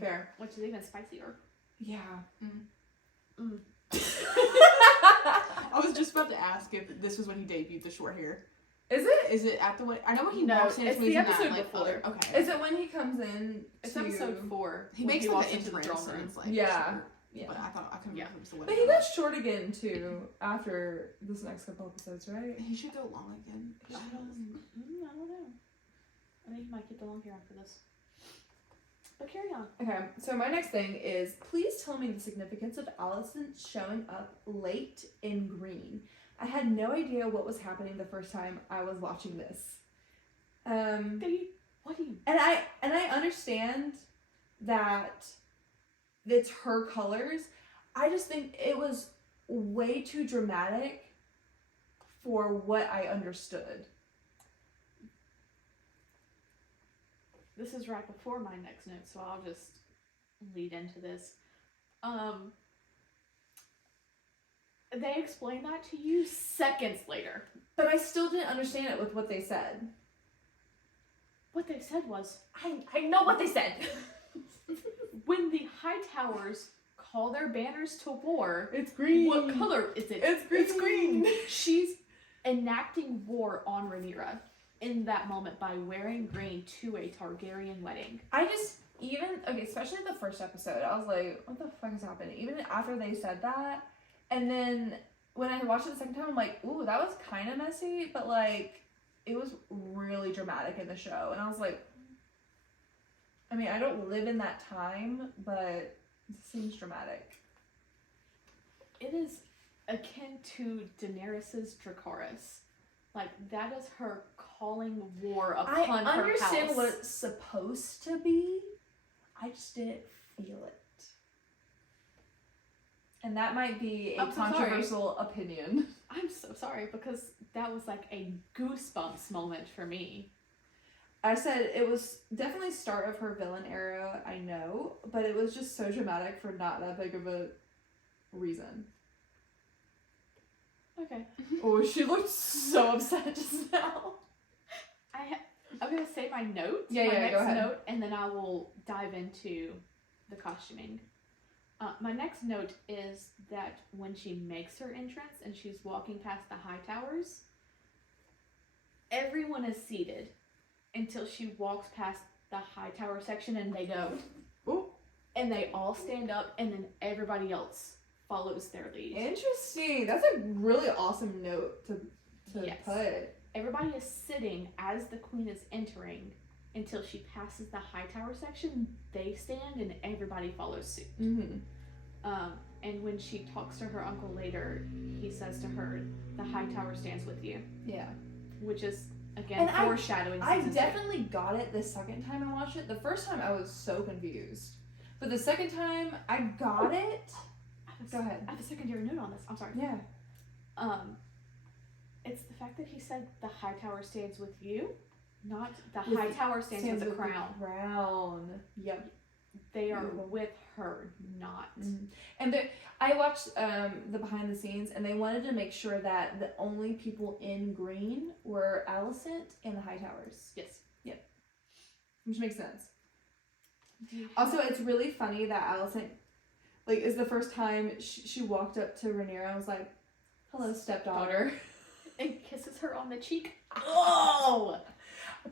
Fair. which is even spicier. Yeah. I was just about to ask if this was when he debuted the short hair. Is it? Is it at the wedding? I know when he No, walks in, it's when the he's in episode that, like, before. other- okay. Is it when he comes in? It's to... episode 4. He when makes walks like the into the entrance throne and room. it's like Yeah. short. Yeah. But I couldn't remember if it was the But wedding. he or goes short again too after this next couple episodes, right? not. He should go long again. I don't know. I think he might get the long hair after this. But carry on. Okay, so my next thing is please tell me the significance of Allison showing up late in green. I had no idea what was happening the first time I was watching this. What do you? And I understand that it's her colors. I just think it was way too dramatic for what I understood. This is right before my next note, so I'll just lead into this. They explained that to you seconds later. But I still didn't understand it with what they said. What they said was, I know what they said. when the High Towers call their banners to war, It's green. what color is it? It's green. It's green. She's enacting war on Rhaenyra in that moment by wearing green to a Targaryen wedding. I just especially the first episode, I was like, what the fuck is happening? Even after they said that, and then when I watched it the second time, I'm like, ooh, that was kind of messy, but like, it was really dramatic in the show, and I was like, I mean, I don't live in that time, but it seems dramatic. It is akin to Daenerys's Dracarys. Like, that is her calling war upon her house. I understand what it's supposed to be. I just didn't feel it. And that might be a I'm so sorry. controversial opinion. I'm so sorry, because that was like a goosebumps moment for me. I said it was definitely start of her villain era, I know, but it was just so dramatic for not that big of a reason. Okay. Oh, she looked so upset just now. I'm gonna say my note. Yeah, my yeah, next go ahead. note, and then I will dive into the costuming. My next note is that when she makes her entrance and she's walking past the high towers, everyone is seated until she walks past the high tower section and they go, Ooh. And they all stand up and then everybody else follows their lead. Interesting. That's a really awesome note to Yes. put. Everybody is sitting as the queen is entering until she passes the high tower section. They stand and everybody follows suit. Mm-hmm. And when she talks to her uncle later, he says to her, "The high tower stands with you," Yeah. which is again And foreshadowing. I season definitely got it the second time I watched it. The first time I was so confused, but the second time I got it. Go ahead. I have a secondary note on this. I'm sorry. Yeah. It's the fact that he said the high tower stands with you, not the high tower stands with the crown. Crown. Yep. They are Beautiful. with her, not. Mm-hmm. And I watched the behind the scenes, and they wanted to make sure that the only people in green were Alicent and the High Towers. Yes. Yep. Which makes sense. Also, it's really funny that Alicent, like, is the first time she walked up to Rhaenyra and was like, "Hello, stepdaughter." And kisses her on the cheek. Oh!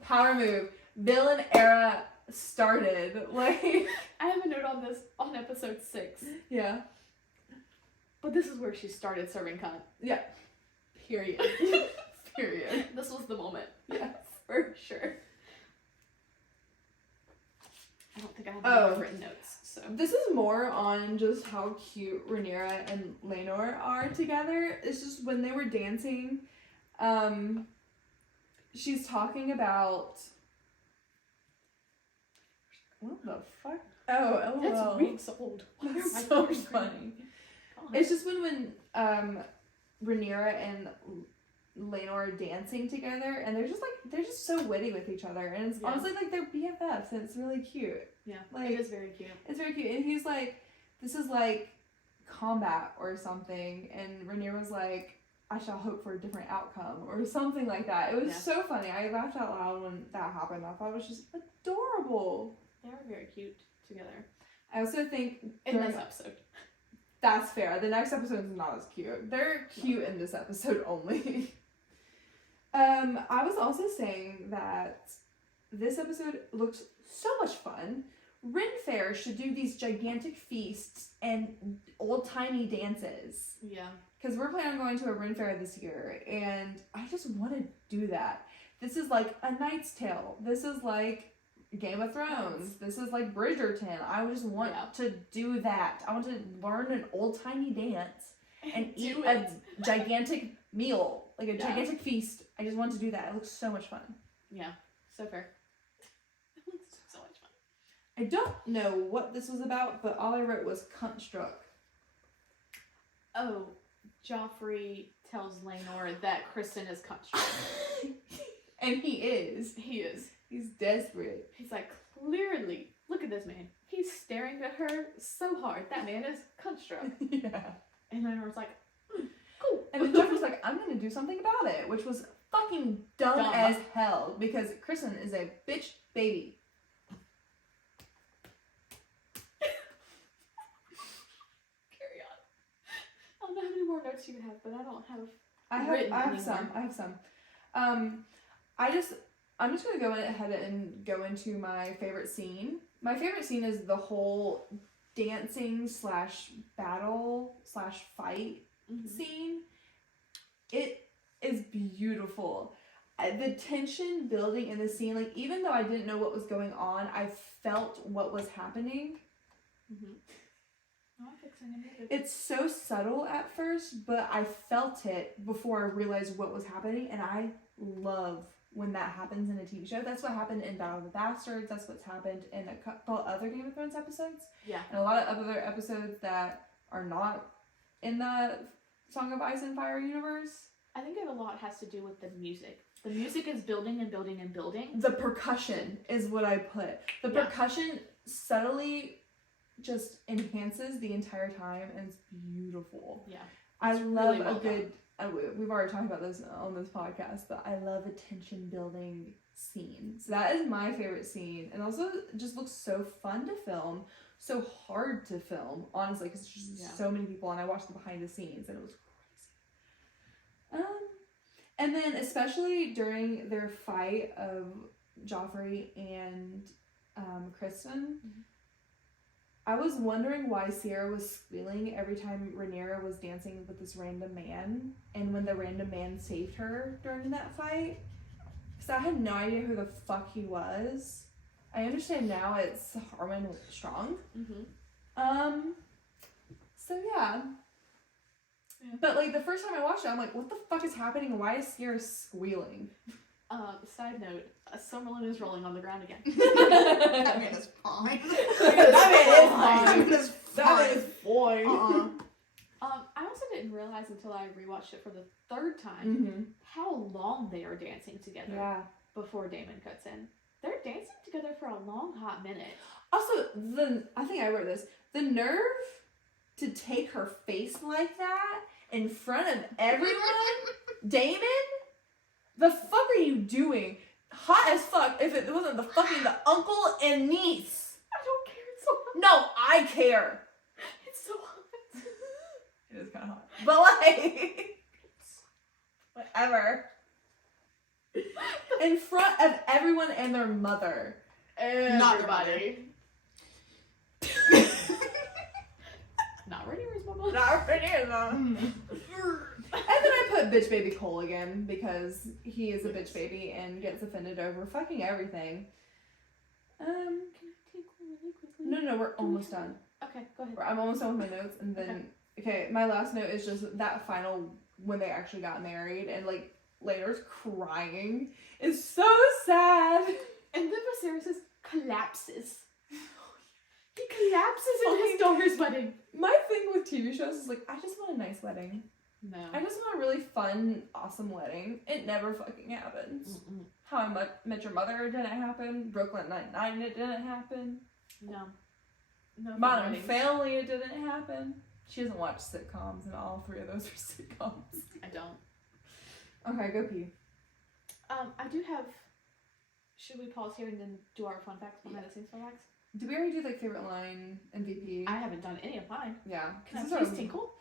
Power move. Villain era started. Like, I have a note on this on episode 6. yeah. But this is where she started serving cunt. Yeah. Period. Period. This was the moment. Yes. For sure. I don't think I have any written notes, so. This is more on just how cute Rhaenyra and Laenor are together. It's just when they were dancing, she's talking about... What the fuck? Oh, LOL. That's weeks old. That's so funny. It's just when Rhaenyra and Laenor are dancing together, and they're just so witty with each other, and it's honestly like they're BFFs, and it's really cute. Yeah, like, it is very cute. It's very cute, and he's like, "This is like combat or something," and Rhaenyra was like, "I shall hope for a different outcome," or something like that. It was so funny. I laughed out loud when that happened. I thought it was just adorable. They are very cute together. I also think In this episode. That's fair. The next episode is not as cute. They're cute in this episode only. I was also saying that this episode looks so much fun. Ren Fair should do these gigantic feasts and old-timey dances. Yeah. Because we're planning on going to a Ren Fair this year, and I just want to do that. This is like A Knight's Tale. This is like Game of Thrones. This is like Bridgerton. I just want to do that. I want to learn an old-timey dance and eat a gigantic meal, like a gigantic feast. I just want to do that. It looks so much fun. Yeah, so fair. It looks so much fun. I don't know what this was about, but all I wrote was cunt struck. Oh, Joffrey tells Laenor that Kristen is cunt struck. And he is. He is. He's desperate. He's like, clearly, look at this man. He's staring at her so hard. That man is cunt struck. Yeah. And Laenor's like, cool. And then Joffrey's like, I'm gonna do something about it, which was fucking dumb as hell, because Kristen is a bitch baby. Carry on. I don't know how many more notes you have, but I don't have. I have some. I'm just gonna go ahead and go into my favorite scene. My favorite scene is the whole dancing / battle / fight scene. It is beautiful. The tension building in the scene, like, even though I didn't know what was going on, I felt what was happening. It's so subtle at first, but I felt it before I realized what was happening, and I love when that happens in a TV show. That's what happened in Battle of the Bastards. That's what's happened in a couple other Game of Thrones episodes. Yeah. And a lot of other episodes that are not in the Song of Ice and Fire universe. I think it a lot has to do with the music. The music is building and building and building. The percussion is what I put. The percussion subtly just enhances the entire time, and it's beautiful. Yeah. I love really well a good... we've already talked about this on this podcast, but I love a tension building scene. So that is my favorite scene. And also it just looks so fun to film, so hard to film, honestly, because there's just so many people, and I watched the behind the scenes and it was crazy. And then especially during their fight of Joffrey and Kristen, I was wondering why Sierra was squealing every time Rhaenyra was dancing with this random man, and when the random man saved her during that fight. Because I had no idea who the fuck he was. I understand now it's Harmon Strong. So yeah. But like the first time I watched it, I'm like, what the fuck is happening? And why is Sierra squealing? Side note, Summerlin is rolling on the ground again. That man is fine. That man is fine. I also didn't realize until I rewatched it for the third time how long they are dancing together before Damon cuts in. They're dancing together for a long, hot minute. Also, I think I wrote this. The nerve to take her face like that in front of everyone? Damon? The fuck are you doing? Hot as fuck if it wasn't the uncle and niece. I don't care, it's so hot. No, I care. It's so hot. It is kind of hot. But like, whatever. In front of everyone and their mother. Everybody. Not Rhaenyra's mama. Not Rhaenyra's mama. And then I put bitch baby Cole again because he is a bitch baby and gets offended over fucking everything. Can I take one really quickly? No, we're almost done. Okay, go ahead. I'm almost done with my notes, and then okay, my last note is just that final when they actually got married and like Laener's crying is so sad. And then Viserys collapses. He collapses in his daughter's wedding. My thing with TV shows is like, I just want a nice wedding. No. I just want a really fun, awesome wedding. It never fucking happens. How I Met Your Mother didn't happen. Brooklyn Nine-Nine, it didn't happen. No. Modern Family, it didn't happen. She doesn't watch sitcoms, and all three of those are sitcoms. I don't. Okay, go pee. I do have. Should we pause here and then do our fun facts, behind the scenes fun facts? Did we already do like favorite line, MVP? I haven't done any of mine. Yeah. Can I please tinkle?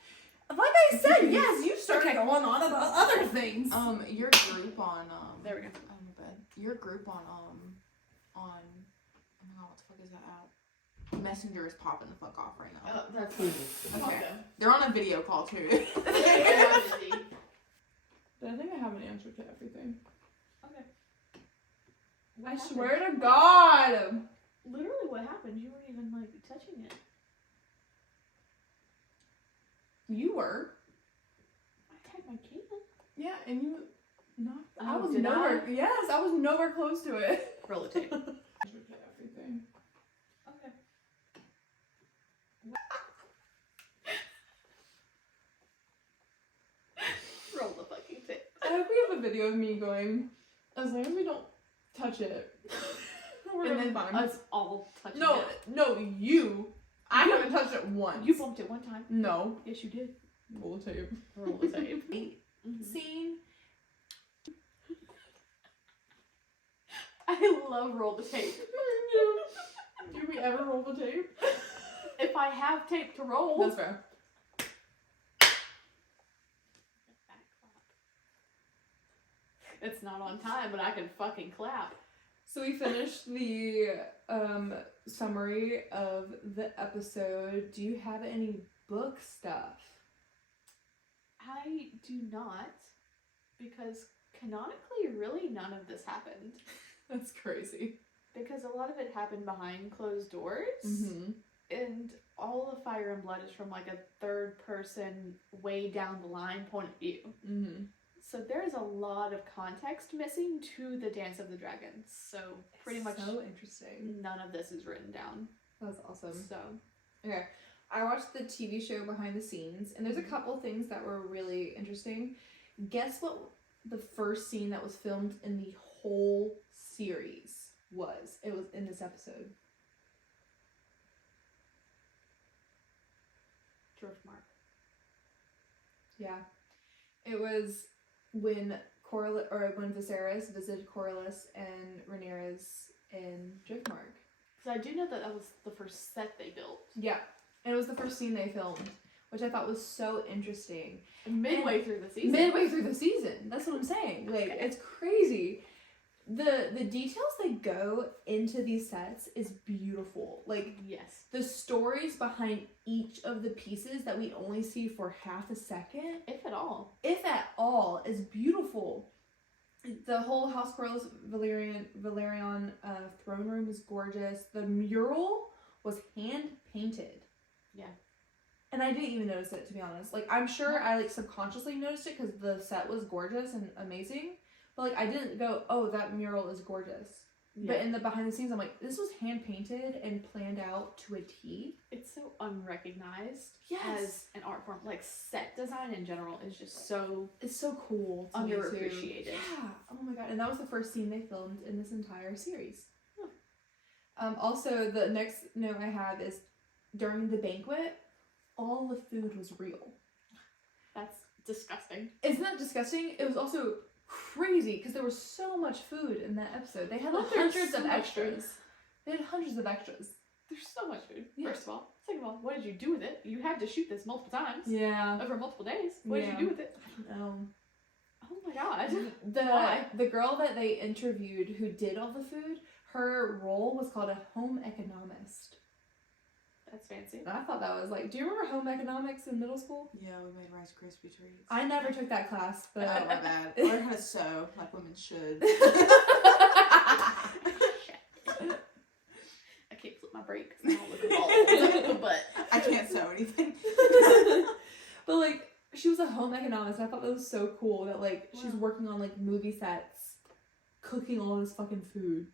Like I said, yes, you started going on about other things. Your group on There we go. Oh my bad. Your group on oh my god, what the fuck is that app? Messenger is popping the fuck off right now. That's okay. They're on a video call too. But I think I have an answer to everything. Okay. I swear to God. Literally, what happened? You weren't even like touching it. You were. I had my cable. Yeah, and you not. Oh, I was did nowhere. I? Yes, I was nowhere close to it. Roll a tape. Everything. Okay. Roll the fucking tape. I hope we have a video of me going. As long as we don't touch it. And then us all touching it. No, you. I haven't touched it once. You bumped it one time. No. Yes, you did. Roll the tape. Roll the tape. Scene. I love roll the tape. Do we ever roll the tape? If I have tape to roll. That's fair. It's not on time, but I can fucking clap. So we finished the summary of the episode. Do you have any book stuff? I do not, because canonically, really none of this happened. That's crazy. Because a lot of it happened behind closed doors, and all of Fire and Blood is from like a third person, way down the line point of view. So there's a lot of context missing to the Dance of the Dragons. So pretty much so interesting. None of this is written down. That's awesome. So okay, I watched the TV show behind the scenes, and there's a couple things that were really interesting. Guess what the first scene that was filmed in the whole series was? It was in this episode. Driftmark. Yeah. It was when when Viserys visited Corlys and Rhaenyra's in Driftmark. So I do know that was the first set they built. Yeah, and it was the first scene they filmed, which I thought was so interesting. Midway through the season. Midway through the season. That's what I'm saying. Like, it's crazy. The details that go into these sets is beautiful. Like, yes. The stories behind each of the pieces that we only see for half a second, if at all, is beautiful. The whole House Corlys Valerian throne room is gorgeous. The mural was hand painted. Yeah. And I didn't even notice it, to be honest. Like, I'm sure I, like, subconsciously noticed it because the set was gorgeous and amazing. But, like, I didn't go, oh, that mural is gorgeous. Yeah. But in the behind the scenes, I'm like, this was hand painted and planned out to a T. It's so unrecognized as an art form. Like, set design in general is just so... It's so cool. Underappreciated. Yeah. Oh my god. And that was the first scene they filmed in this entire series. Also, the next note I have is, during the banquet, all the food was real. That's disgusting. Isn't that disgusting? It was also crazy because there was so much food in that episode. They had like hundreds of extras. They had hundreds of extras. There's so much food. Yeah. First of all. Second of all, what did you do with it? You had to shoot this multiple times. Yeah. Over multiple days. What did you do with it? I don't know. Oh my god. The girl that they interviewed who did all the food, her role was called a home economist. That's fancy. And I thought that was like, do you remember home economics in middle school? Yeah, we made Rice Krispie treats. I never took that class, but oh my bad. I learned how to sew like women should. I can't flip my break because I don't look old, but I can't sew anything. But like, she was a home economist. And I thought that was so cool that like she's working on like movie sets, cooking all this fucking food.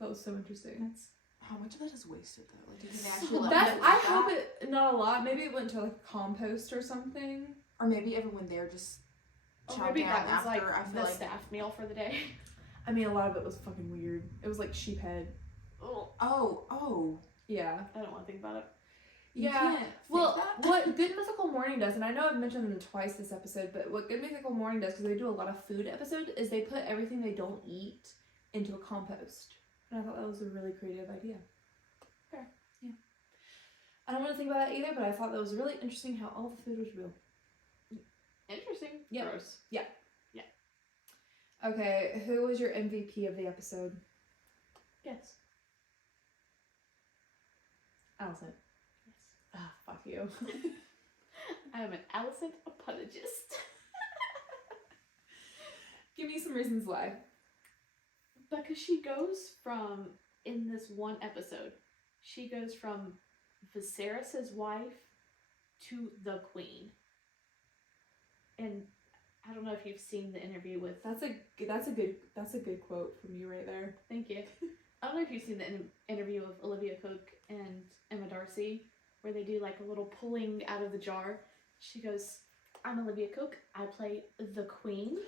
That was so interesting. How much of that is wasted though? Like, do you think they actually I hope it not a lot. Maybe it went to like compost or something. Or maybe everyone there just chopped maybe down that was after. like I feel the like staff meal for the day. I mean, a lot of it was fucking weird. It was like sheep head. Oh. Yeah. I don't want to think about it. Yeah. Well, what Good Mythical Morning does, and I know I've mentioned them twice this episode, but what Good Mythical Morning does, because they do a lot of food episodes, is they put everything they don't eat into a compost. And I thought that was a really creative idea. Fair. Yeah. I don't want to think about that either, but I thought that was really interesting how all the food was real. Interesting. Yep. Gross. Yeah. Yeah. Okay, who was your MVP of the episode? Yes. Allison. Yes. Ah, fuck you. I am an Allison apologist. Give me some reasons why. Because she goes from, in this one episode, she goes from Viserys' wife to the queen. And I don't know if you've seen the interview with... That's a good quote from you right there. Thank you. I don't know if you've seen the interview of Olivia Cook and Emma Darcy, where they do like a little pulling out of the jar. She goes, I'm Olivia Cook, I play the queen.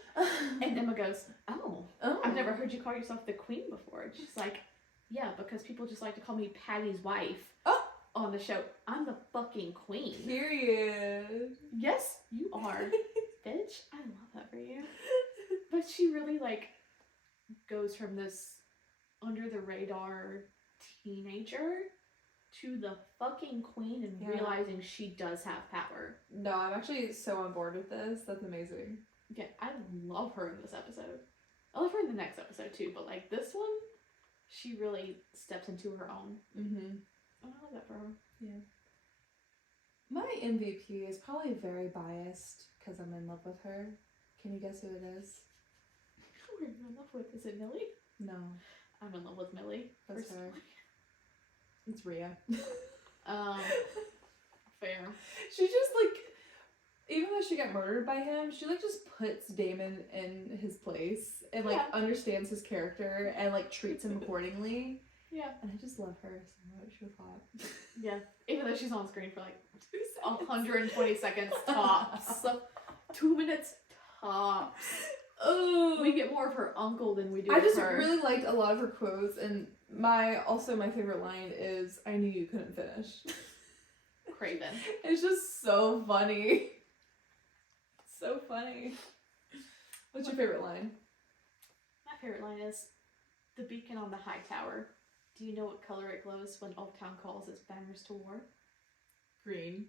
And Emma goes, oh, I've never heard you call yourself the queen before. And she's like, yeah, because people just like to call me Patty's wife on the show. I'm the fucking queen. Period. Yes, you are. Bitch, I love that for you. But she really like goes from this under the radar teenager to the fucking queen and realizing she does have power. No, I'm actually so on board with this. That's amazing. Yeah, I love her in this episode. I love her in the next episode too, but like this one, she really steps into her own. Mm-hmm. I love that for her. Yeah. My MVP is probably very biased because I'm in love with her. Can you guess who it is? Who are you in love with? Is it Millie? No. I'm in love with Millie. That's her. It's Rhea. Fair. She just like, even though she got murdered by him, she like just puts Damon in his place and like understands his character and like treats him accordingly. Yeah. And I just love her so much. She was hot. Yeah. Even though she's on screen for like 120 seconds tops. 2 minutes tops. Oh. We get more of her uncle than we do I just her. really liked a lot of her quotes, and my favorite line is, I knew you couldn't finish. Craven. It's just so funny. So funny. What's your favorite line? My favorite line is, "The beacon on the high tower. Do you know what color it glows when Old Town calls its banners to war?" Green.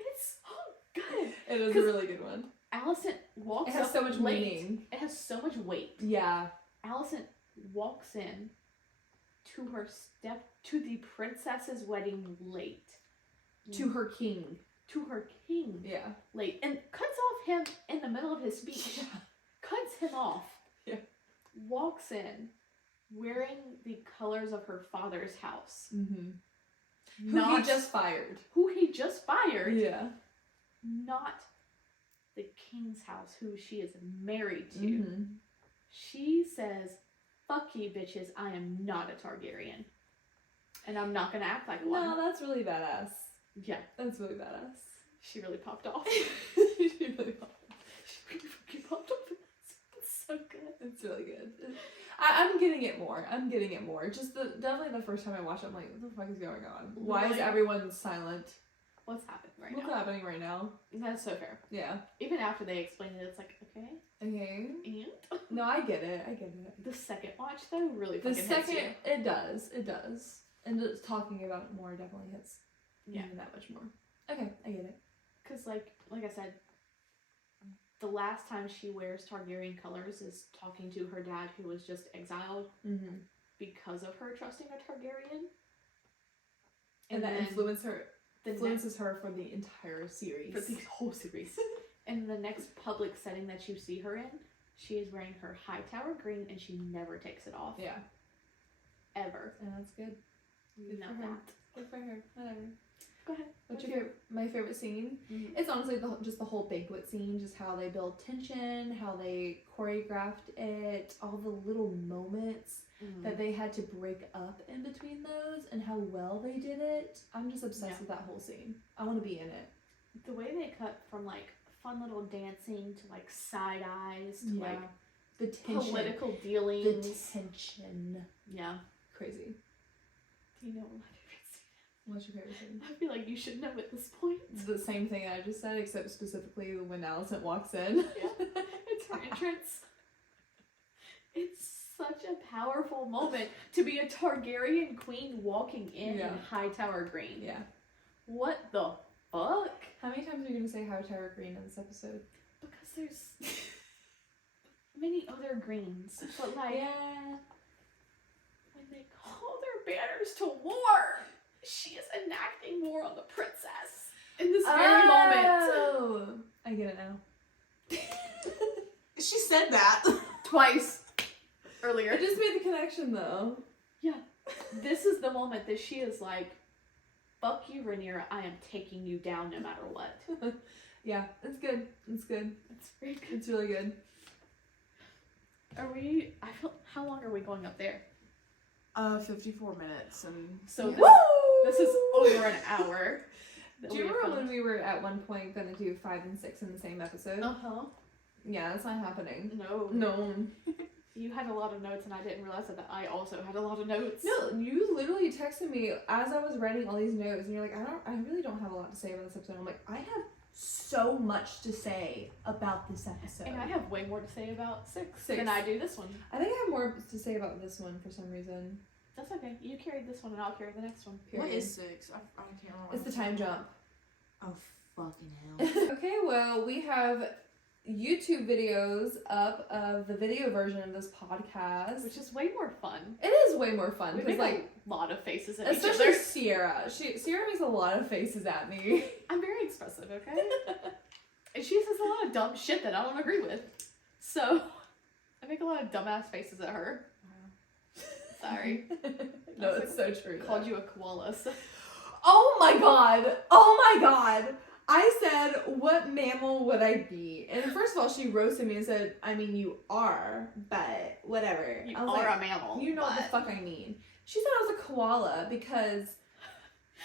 It's so good. It is a really good one. Allison walks It has up so much late. meaning. It has so much weight. Yeah. Allison walks in to the princess's wedding late. To her king. To her king. Yeah. Late. And cuts off him in the middle of his speech. Yeah. Cuts him off. Yeah. Walks in wearing the colors of her father's house. Mm-hmm. Not Who he just fired. who he just fired. Yeah. Not the king's house, who she is married to. Mm-hmm. She says, "Fuck you, bitches. I am not a Targaryen. And I'm not gonna act like one." No, that's really badass. Yeah. That's really badass. She really popped off. She really popped. She really fucking popped off. It's so good. It's really good. I'm getting it more. I'm getting it more. Just definitely the first time I watched it, I'm like, what the fuck is going on? Why is Like, everyone silent? what's happening right What's now? happening right now? That's so fair. Yeah. Even after they explain it, it's like, okay. Okay. And No, I get it. I get it. the second watch, though, really The fucking hits you. second, it does. It does. And just talking about it more definitely hits Yeah. even that much more. Okay, I get it. Because, like I said, the last time she wears Targaryen colors is talking to her dad, who was just exiled Mm-hmm. because of her trusting a Targaryen. And that then influences her for the entire series. for the whole series. And the next public setting that you see her in, she is wearing her high tower green, and she never takes it off. Yeah. Ever. And that's good. Good Not for her. that. Good for her. Whatever. Go ahead. What's your favorite? My favorite scene? Mhm. It's honestly just the whole banquet scene, just how they build tension, how they choreographed it, all the little moments Mhm. that they had to break up in between those, and how well they did it. I'm just obsessed Yeah. with that whole scene. I want to be in it. The way they cut from like fun little dancing to like side eyes to like the tension. political The dealings. tension. Yeah. Crazy. Do you know what my favorite scene What's your favorite scene? is? I feel like you should know at this point. It's the same thing I just said, except specifically when Allison walks in. Yeah. It's her entrance. It's such a powerful moment to be a Targaryen queen walking in high tower green. Yeah. What the fuck? How many times are you going to say High Tower Green in this episode? Because there's many other greens, but like when they call their banners to war, she is enacting war on the princess in this very moment. Oh! I get it now. She said that. Twice earlier. I just made the connection though. Yeah. This is the moment that she is like, "Fuck you, Rhaenyra, I am taking you down no matter what." Yeah, it's good. It's good. It's very good. It's really good. How long are we going up there? 54 minutes and So Woo! this is over an hour. Do you remember when we were at one point gonna do 5 and 6 in the same episode? Uh-huh. Yeah, that's not happening. No. No. You had a lot of notes and I didn't realize that I also had a lot of notes. No, you literally texted me as I was writing all these notes, and you're like, I really don't have a lot to say about this episode. I'm like, I have so much to say about this episode. And I have way more to say about 6 6. than I do this one. I think I have more to say about this one for some reason. That's okay. You carried this one and I'll carry the next one. What Period. is 6? I can't remember. It's the time jump. Oh, fucking hell. Okay, well, we have YouTube videos up of the video version of this podcast. Which is way more fun. It is way more fun We because, make like, a lot of faces at each especially other. Sierra. Sierra makes a lot of faces at me. I'm very expressive, okay? And she says a lot of dumb shit that I don't agree with. So, I make a lot of dumbass faces at her. Sorry. No, it's so true. Called you a koala. So. Oh my god! Oh my god! I said, what mammal would I be? And first of all, she roasted me and said, I mean, you are, but whatever. You I was are like, a mammal. you know what the fuck I mean. She said I was a koala because...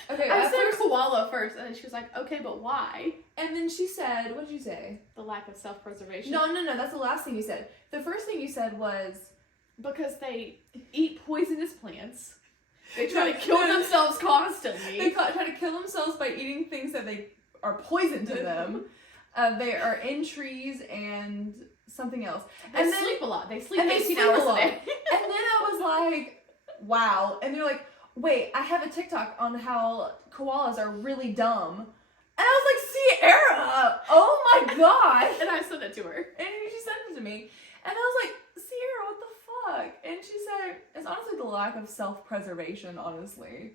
Okay, I at said first, koala first, and then she was like, okay, but why? and then she said, what did you say? The lack of self-preservation. No, that's the last thing you said. The first thing you said was... Because they eat poisonous plants. They try No, to kill no. themselves constantly. They try to kill themselves by eating things that they are poison to them. They are in trees and something else. They sleep a lot. They sleep and they 18 sleep hours a a lot. day. And then I was like, wow. And they're like, wait, I have a TikTok on how koalas are really dumb. And I was like, Sierra! Oh my god! And I sent it to her. And she sent it to me. And I was like, Sierra, what the fuck? And she said, it's honestly the lack of self-preservation, honestly.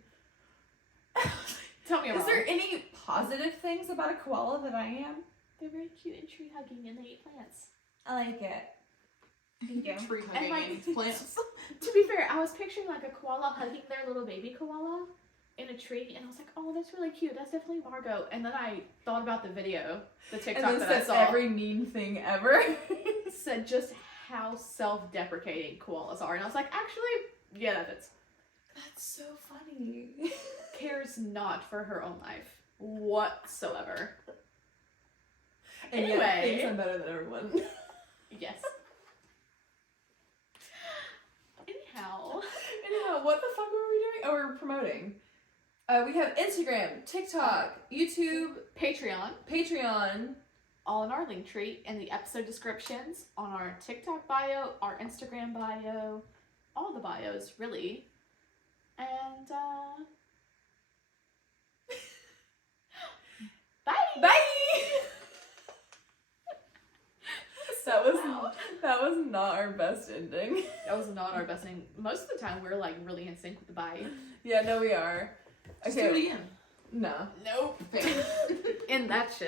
Tell me Is about there it. any positive things about a koala that I am? They're very cute and tree hugging and they eat plants. I like it. Thank you. Tree hugging like- and plants. To be fair, I was picturing like a koala hugging their little baby koala in a tree, and I was like, oh, that's really cute. That's definitely Margot. And then I thought about the video, the And TikTok then that I said saw. every mean thing ever. Said just how self-deprecating koalas are, and I was like, actually, yeah, that fits. That's so funny. Cares not for her own life whatsoever. And Anyway. yet thinks I'm better than everyone. Yes. Anyhow, What the fuck were we doing? Oh, we were promoting. We have Instagram, TikTok, YouTube, Patreon. all in our link tree in the episode descriptions, on our TikTok bio, our Instagram bio, all the bios, really. And, bye! Bye! Wow. That was not our best ending. That was not our best thing. Most of the time, we're like really in sync with the bye. Yeah, no, we are. Just do it Okay. again. No. Nope. Fair. In that shit.